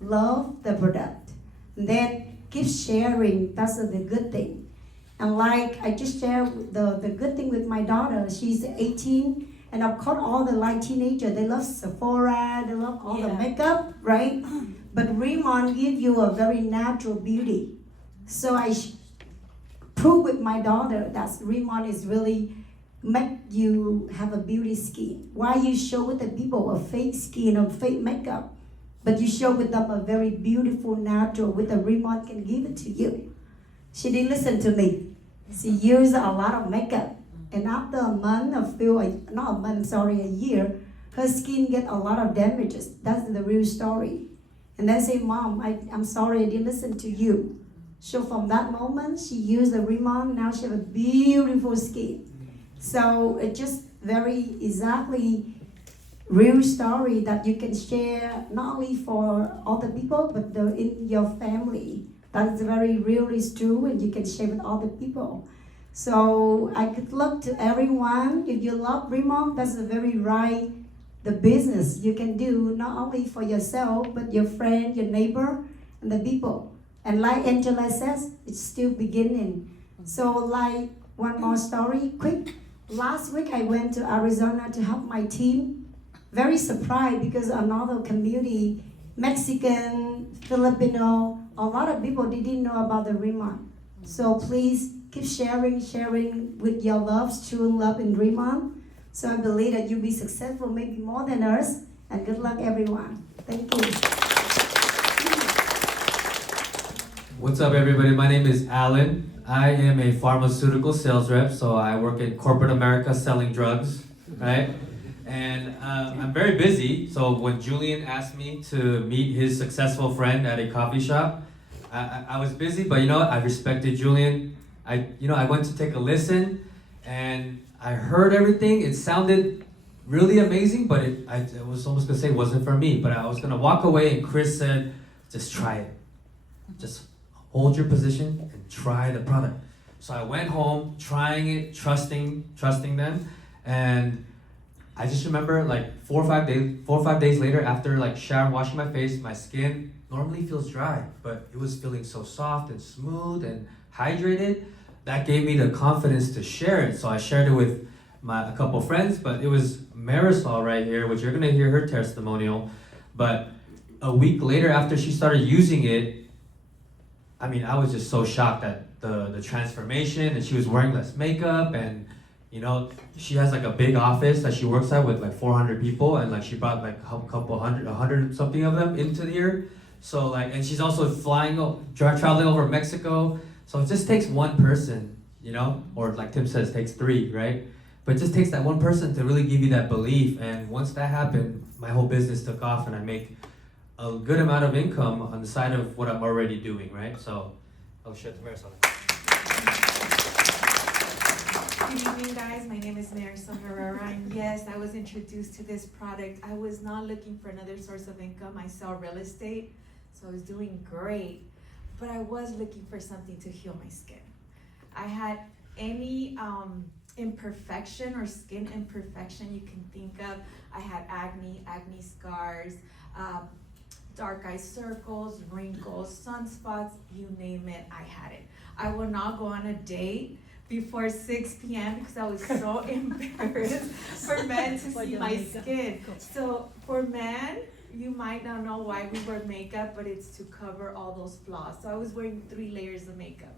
love the product. And then keep sharing, that's the good thing. And like I just shared the good thing with my daughter, she's 18, and of course all the like teenagers, they love Sephora, they love all the makeup, right? But Riman gives you a very natural beauty. So I prove with my daughter that Riman is really make you have a beauty skin. Why you show with the people a fake skin or fake makeup, but you show with them a very beautiful, natural, with the Riman can give it to you. She didn't listen to me. She used a lot of makeup. And after a month, a year, her skin get a lot of damages. That's the real story. And then say, Mom, I'm sorry I didn't listen to you. So from that moment, she used the Riman. Now she have a beautiful skin. So it's just very exactly real story that you can share not only for other people, but in your family. That's very real, is true, and you can share with other people. So I could look to everyone. If you love Riman, that's a very right, the business you can do not only for yourself, but your friend, your neighbor, and the people. And like Angela says, it's still beginning. So like one more story, quick. Last week I went to Arizona to help my team. Very surprised because another community, Mexican, Filipino, a lot of people didn't know about the Riman. So please keep sharing with your loves, true love in Riman. So I believe that you'll be successful, maybe more than us. And good luck, everyone. Thank you. What's up, everybody? My name is Alan. I am a pharmaceutical sales rep, so I work in corporate America selling drugs, right? And I'm very busy, so when Julian asked me to meet his successful friend at a coffee shop, I was busy, but you know what? I respected Julian. I went to take a listen, and I heard everything. It sounded really amazing, but I was almost gonna say it wasn't for me. But I was gonna walk away, and Chris said, "Just try it. Just hold your position and try the product." So I went home, trying it, trusting them, and I just remember like 4 or 5 days later, after like showering, washing my face, my skin normally feels dry, but it was feeling so soft and smooth and hydrated. That gave me the confidence to share it. So I shared it with a couple friends, but it was Marisol right here, which you're gonna hear her testimonial. But a week later, after she started using it, I mean, I was just so shocked at the transformation, and she was wearing less makeup, and you know, she has like a big office that she works at with like 400 people, and like she brought like a couple hundred, 100 something of them into here. So like, and she's also traveling over Mexico. So it just takes one person, you know, or like Tim says, takes 3, right? But it just takes that one person to really give you that belief. And once that happened, my whole business took off, and I make a good amount of income on the side of what I'm already doing, right? So I'll share the Marisol. Good evening, guys. My name is Marisol Herrera, and yes, I was introduced to this product. I was not looking for another source of income. I sell real estate, so I was doing great, but I was looking for something to heal my skin. I had any imperfection or skin imperfection you can think of. I had acne scars, dark eye circles, wrinkles, sunspots, you name it, I had it. I would not go on a date before 6 p.m. because I was so embarrassed for men to see my skin. So for men, you might not know why we wear makeup, but it's to cover all those flaws. So I was wearing 3 layers of makeup.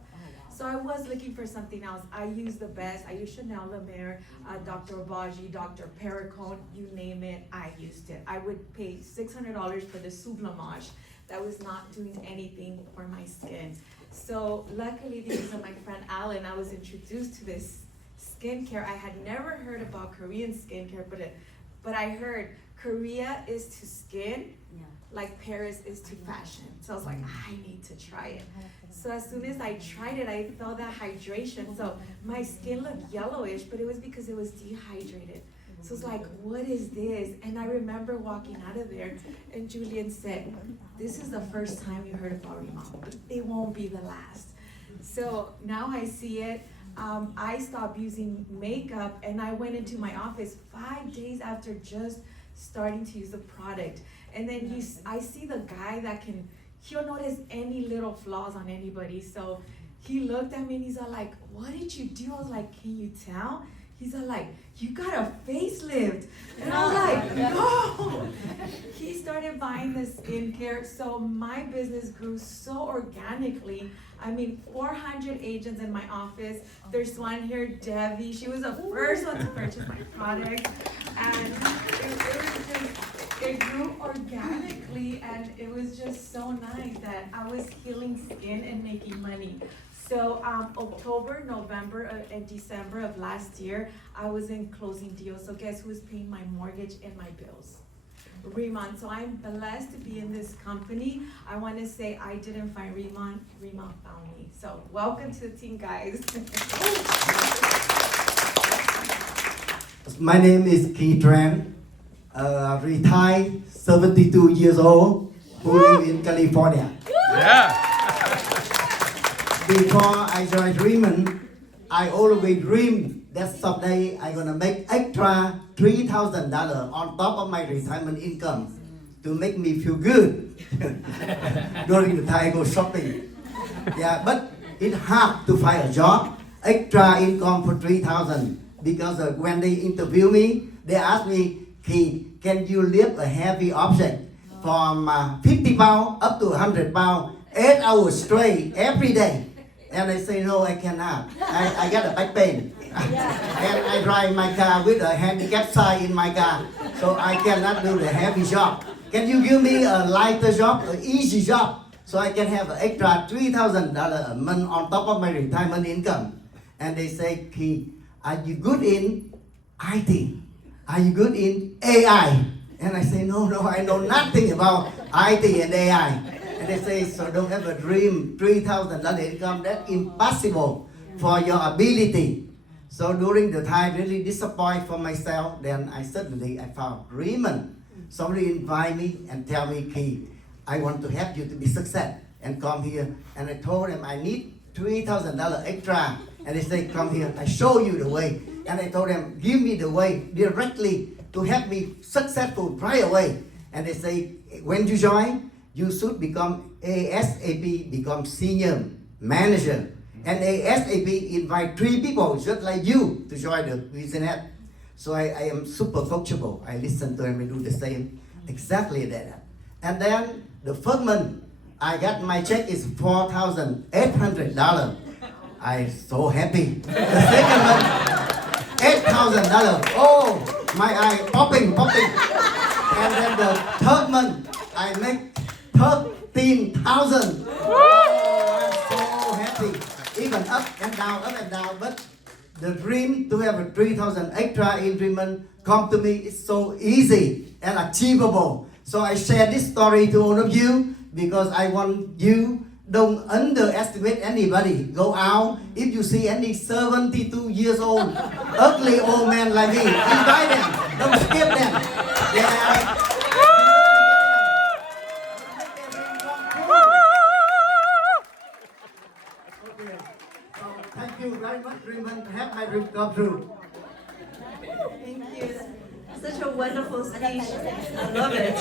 So I was looking for something else. I use the best. I use Chanel La Mer, Dr. Obagi, Dr. Perricone, you name it, I used it. I would pay $600 for the Sublimage that was not doing anything for my skin. So luckily, because of my friend Alan, I was introduced to this skincare. I had never heard about Korean skincare, but I heard Korea is to skin, like Paris is to fashion. So I was like, I need to try it. So as soon as I tried it, I felt that hydration. So my skin looked yellowish, but it was because it was dehydrated. So it's like, what is this? And I remember walking out of there, and Julian said, this is the first time you heard about Riman. It won't be the last. So now I see it. I stopped using makeup, and I went into my office 5 days after just starting to use the product. And then I see the guy that he'll notice any little flaws on anybody. So he looked at me and he's all like, what did you do? I was like, can you tell? He's all like, you got a facelift. And I was like, no. He started buying the skincare. So my business grew so organically. I mean, 400 agents in my office. There's one here, Debbie. She was the first one to purchase my product. And it grew organically, and it was just so nice that I was healing skin and making money. So October, November, and December of last year, I was in closing deals. So guess who's paying my mortgage and my bills? Riman. So I'm blessed to be in this company. I want to say I didn't find Riman, Riman found me. So welcome to the team, guys. My name is Keith Tran, retired 72 years old, who live in California. Yeah. Before I joined Riman, I always dreamed that someday I'm gonna make extra $3,000 on top of my retirement income to make me feel good during the time I go shopping. Yeah, but it's hard to find a job, extra income for $3,000 because when they interview me, they ask me, Keith, can you lift a heavy object from 50 pounds up to 100 pounds, 8 hours straight every day? And I say, no, I cannot. I got a back pain. And I drive my car with a handicap sign in my car, so I cannot do the heavy job. Can you give me a lighter job, an easy job, so I can have an extra $3,000 a month on top of my retirement income? And they say, Keith, are you good in IT? Are you good in AI? And I say, no, I know nothing about IT and AI. And they say, so don't ever dream $3,000 income. That's impossible for your ability. So during the time, really disappointed for myself. Then I found Riman. Somebody invite me and tell me, Keith, I want to help you to be success and come here. And I told them I need $3,000 extra. And they say, come here, I show you the way. And I told them, give me the way directly to help me successful right away. And they say, when you join, you should become ASAP, become senior manager. And ASAP invite 3 people just like you to join the business. So I am super coachable. I listen to them and do the same, exactly that. And then the first month, I got my check is $4,800. I'm so happy. The second month, $8,000. Oh, my eye popping. And then the third month, I make 13,000. Oh, I'm so happy. Even up and down. But the dream to have a 3,000 extra in Riman come to me is so easy and achievable. So I share this story to all of you because I want you don't underestimate anybody. Go out, if you see any 72 years old, ugly old man like me, invite them, don't skip them. Yeah. Thank you very much, Riman, to have my dream come true. Thank you. Such a wonderful speech. I love it.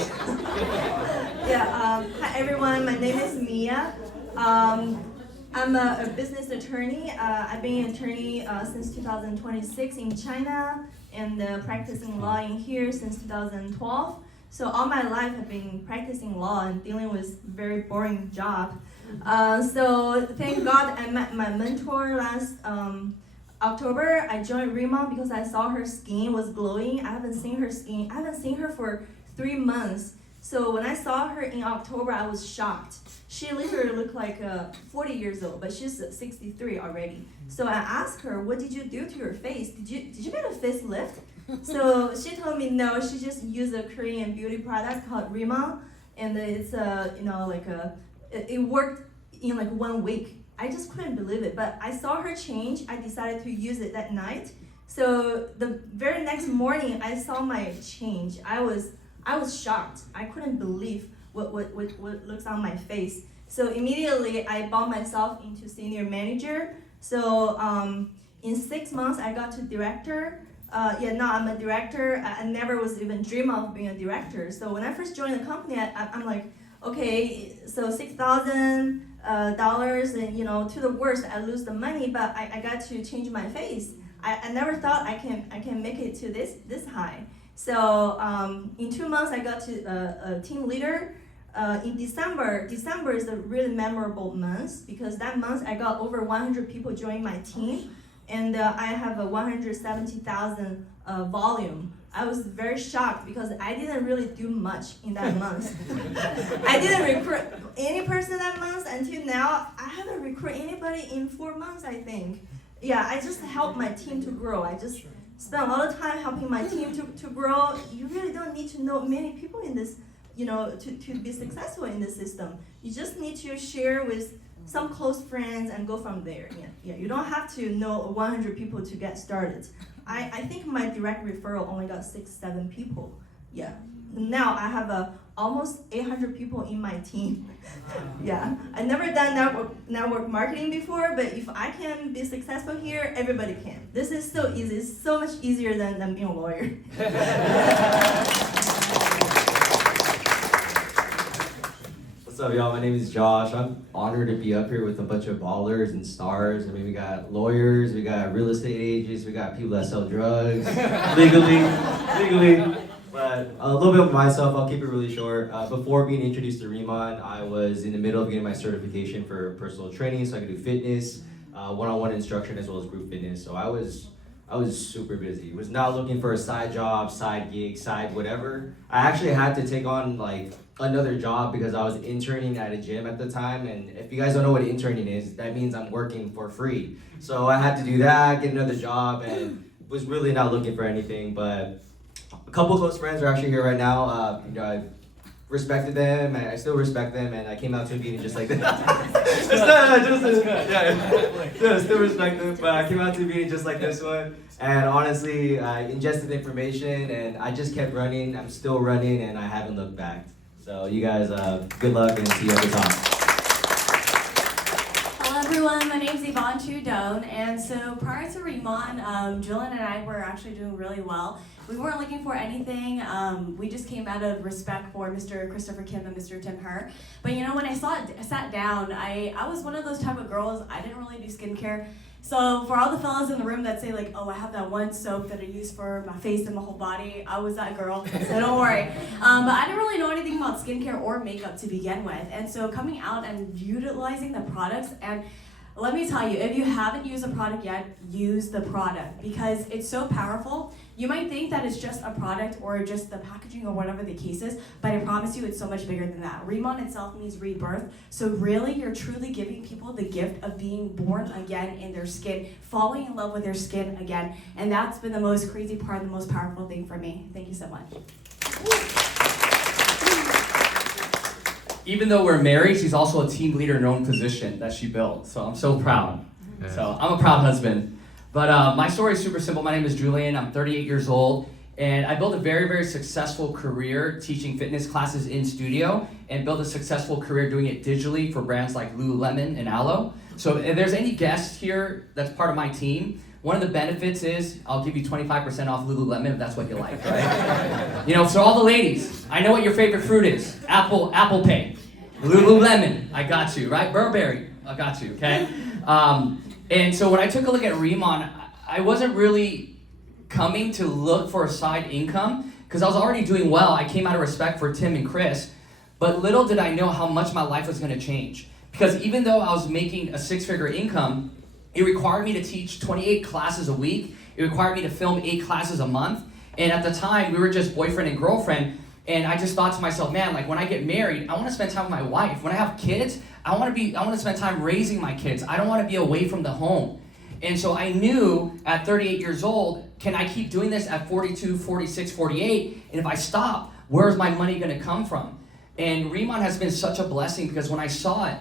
Yeah. Hi everyone. My name is Mia. I'm a business attorney. I've been an attorney since 2026 in China and practicing law in here since 2012. So all my life I've been practicing law and dealing with very boring job. So thank God I met my mentor last October. I joined Riman because I saw her skin was glowing. I haven't seen her for 3 months. So when I saw her in October, I was shocked. She literally looked like 40 years old, but she's 63 already. So I asked her, what did you do to your face? Did you get a facelift? So she told me no, she just used a Korean beauty product called Riman, and it's it worked in like 1 week. I just couldn't believe it, but I saw her change. I decided to use it that night. So the very next morning, I saw my change. I was shocked. I couldn't believe what looks on my face. So immediately, I bought myself into senior manager. So in 6 months, I got to director. Now I'm a director. I never was even dream of being a director. So when I first joined the company, I'm like, okay, so $6,000 and to the worst I lose the money, but I got to change my face. I never thought I can make it to this high. So in 2 months I got to a team leader. In December is a really memorable month because that month I got over 100 people join my team, and I have a 170,000 volume. I was very shocked because I didn't really do much in that month. I didn't recruit any person that month until now. I haven't recruited anybody in 4 months, I think. Yeah, I just helped my team to grow. I just spent a lot of time helping my team to grow. You really don't need to know many people in this, to be successful in this system. You just need to share with some close friends and go from there. Yeah. You don't have to know 100 people to get started. I think my direct referral only got 6-7 people. Yeah. Now I have almost 800 people in my team. Yeah. I never done network marketing before, but if I can be successful here, everybody can. This is so easy. It's so much easier than being a lawyer. What's up, y'all? My name is Josh. I'm honored to be up here with a bunch of ballers and stars. I mean, we got lawyers, we got real estate agents, we got people that sell drugs legally. But a little bit of myself, I'll keep it really short. Before being introduced to Riman, I was in the middle of getting my certification for personal training, so I could do fitness, one-on-one instruction, as well as group fitness. So I was super busy. Was not looking for a side job, side gig, side whatever. I actually had to take on like another job because I was interning at a gym at the time, and if you guys don't know what interning is, that means I'm working for free. So I had to do that, get another job, and was really not looking for anything. But a couple close friends are actually here right now. I respected them, and I still respect them, and I came out to a meeting just like this. Still respect them, but I came out to a meeting just like this one, and honestly, I ingested the information, and I just kept running. I'm still running, and I haven't looked back. So you guys, good luck, and see you at the top. Hello everyone, my name is Yvonne Trudon, and so prior to Riman, Julian and I were actually doing really well. We weren't looking for anything. We just came out of respect for Mr. Christopher Kim and Mr. Tim Her. But when I sat down, I was one of those type of girls. I didn't really do skincare. So for all the fellas in the room that say like, oh, I have that one soap that I use for my face and my whole body, I was that girl, so don't worry. But I didn't really know anything about skincare or makeup to begin with. And so coming out and utilizing the products, and let me tell you, if you haven't used a product yet, use the product because it's so powerful. You might think that it's just a product or just the packaging or whatever the case is, but I promise you it's so much bigger than that. Riman itself means rebirth. So really, you're truly giving people the gift of being born again in their skin, falling in love with their skin again. And that's been the most crazy part, the most powerful thing for me. Thank you so much. even though we're married, she's also a team leader in her own position that she built. So I'm so proud. Yeah. So I'm a proud husband. But my story is super simple. My name is Julian. I'm 38 years old. And I built a very, very successful career teaching fitness classes in studio and built a successful career doing it digitally for brands like Lululemon and Alo. So if there's any guests here that's part of my team, one of the benefits is I'll give you 25% off Lululemon if that's what you like, right? You know, so all the ladies, I know what your favorite fruit is. Apple Pay. Lululemon, I got you, right? Burberry, I got you, okay? And so when I took a look at Riman, I wasn't really coming to look for a side income because I was already doing well. I came out of respect for Tim and Chris, but little did I know how much my life was going to change. Because even though I was making a six-figure income, it required me to teach 28 classes a week. It required me to film 8 classes a month. And at the time, we were just boyfriend and girlfriend. And I just thought to myself, man, like when I get married, I want to spend time with my wife. When I have kids, I want to spend time raising my kids. I don't want to be away from the home. And so I knew at 38 years old, can I keep doing this at 42, 46, 48? And if I stop, where's my money going to come from? And Riman has been such a blessing because when I saw it,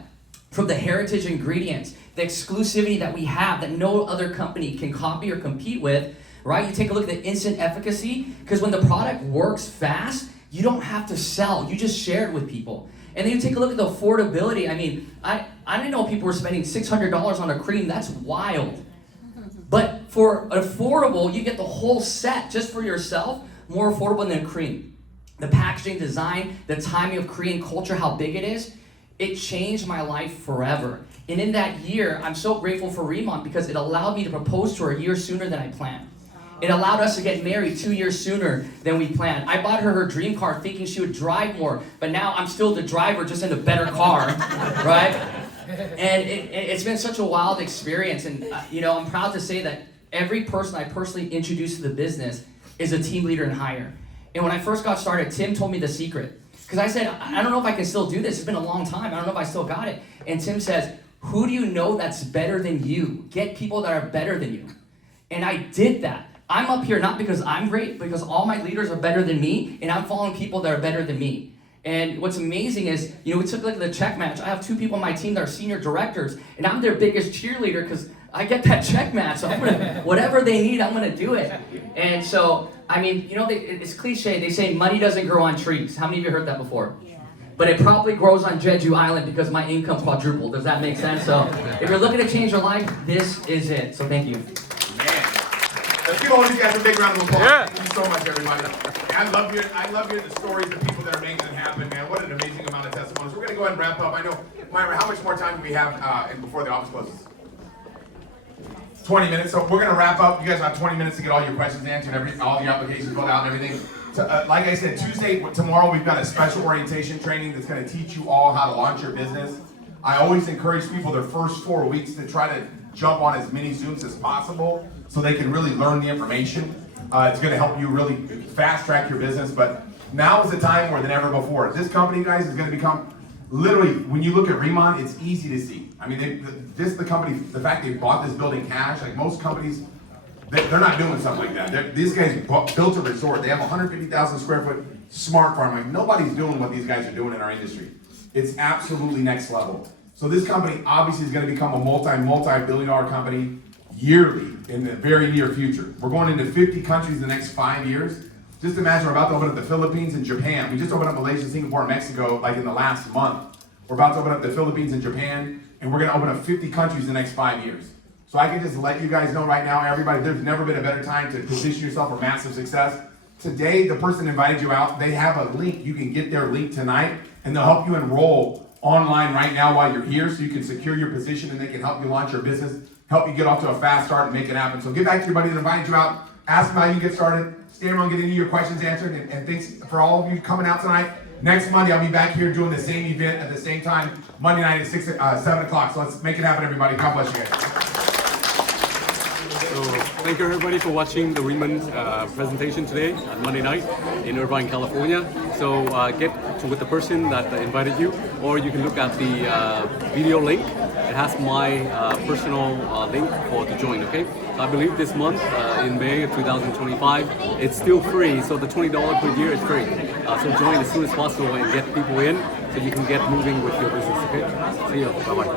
from the heritage ingredients, the exclusivity that we have that no other company can copy or compete with, right? You take a look at the instant efficacy, because when the product works fast, you don't have to sell, you just share it with people. And then you take a look at the affordability. I mean, I didn't know people were spending $600 on a cream. That's wild. But for affordable, you get the whole set just for yourself, more affordable than a cream. The packaging design, the timing of Korean culture, how big it is, it changed my life forever. And in that year, I'm so grateful for Riman because it allowed me to propose to her a year sooner than I planned. It allowed us to get married 2 years sooner than we planned. I bought her dream car thinking she would drive more, but now I'm still the driver, just in a better car, right? And it's been such a wild experience. And you know, I'm proud to say that every person I personally introduced to the business is a team leader and higher. And when I first got started, Tim told me the secret. Because I said, I don't know if I can still do this. It's been a long time. I don't know if I still got it. And Tim says, who do you know that's better than you? Get people that are better than you. And I did that. I'm up here not because I'm great, because all my leaders are better than me, and I'm following people that are better than me. And what's amazing is, you know, we took like the check match. I have 2 people on my team that are senior directors, and I'm their biggest cheerleader because I get that check match. So I'm gonna, whatever they need, I'm gonna do it. And so, I mean, you know, it's cliche. They say money doesn't grow on trees. How many of you heard that before? Yeah. But it probably grows on Jeju Island because my income quadrupled. Does that make sense? So if you're looking to change your life, this is it. So thank you. Man. Let's give all these guys a big round of applause. Yeah. Thank you so much, everybody. I love hearing the stories of people that are making it happen, man. What an amazing amount of testimonies. We're going to go ahead and wrap up. I know, Myra, how much more time do we have before the office closes? 20 minutes. So we're going to wrap up. You guys have 20 minutes to get all your questions answered, all the applications filled out and everything. Like I said, tomorrow, we've got a special orientation training that's going to teach you all how to launch your business. I always encourage people their first 4 weeks to try to jump on as many Zooms as possible so they can really learn the information. It's going to help you really fast track your business. But now is the time more than ever before. This company, guys, is going to become literally, when you look at Riman, it's easy to see. I mean, the company, the fact they bought this building cash, like most companies, they're not doing something like that. These guys built a resort. They have 150,000 square foot smart farm. Like nobody's doing what these guys are doing in our industry. It's absolutely next level. So this company obviously is going to become a multi-billion dollar company yearly in the very near future. We're going into 50 countries in the next 5 years. Just imagine we're about to open up the Philippines and Japan. We just opened up Malaysia, Singapore, and Mexico like in the last month. We're about to open up the Philippines and Japan, and we're going to open up 50 countries in the next 5 years. So I can just let you guys know right now, everybody, there's never been a better time to position yourself for massive success. Today, the person that invited you out, they have a link. You can get their link tonight, and they'll help you enroll online right now while you're here so you can secure your position and they can help you launch your business, help you get off to a fast start and make it happen. So get back to your buddy that invited you out, ask them how you get started, stay around, get any of your questions answered, and thanks for all of you coming out tonight. Next Monday, I'll be back here doing the same event at the same time, Monday night at 7 o'clock. So let's make it happen, everybody. God bless you guys. So thank you everybody for watching the Riman presentation today on Monday night in Irvine, California. So get with the person that invited you, or you can look at the video link. It has my personal link to join, okay? So I believe this month, in May of 2025, it's still free, so the $20 per year is free. So join as soon as possible and get people in so you can get moving with your business, okay? See you, bye-bye.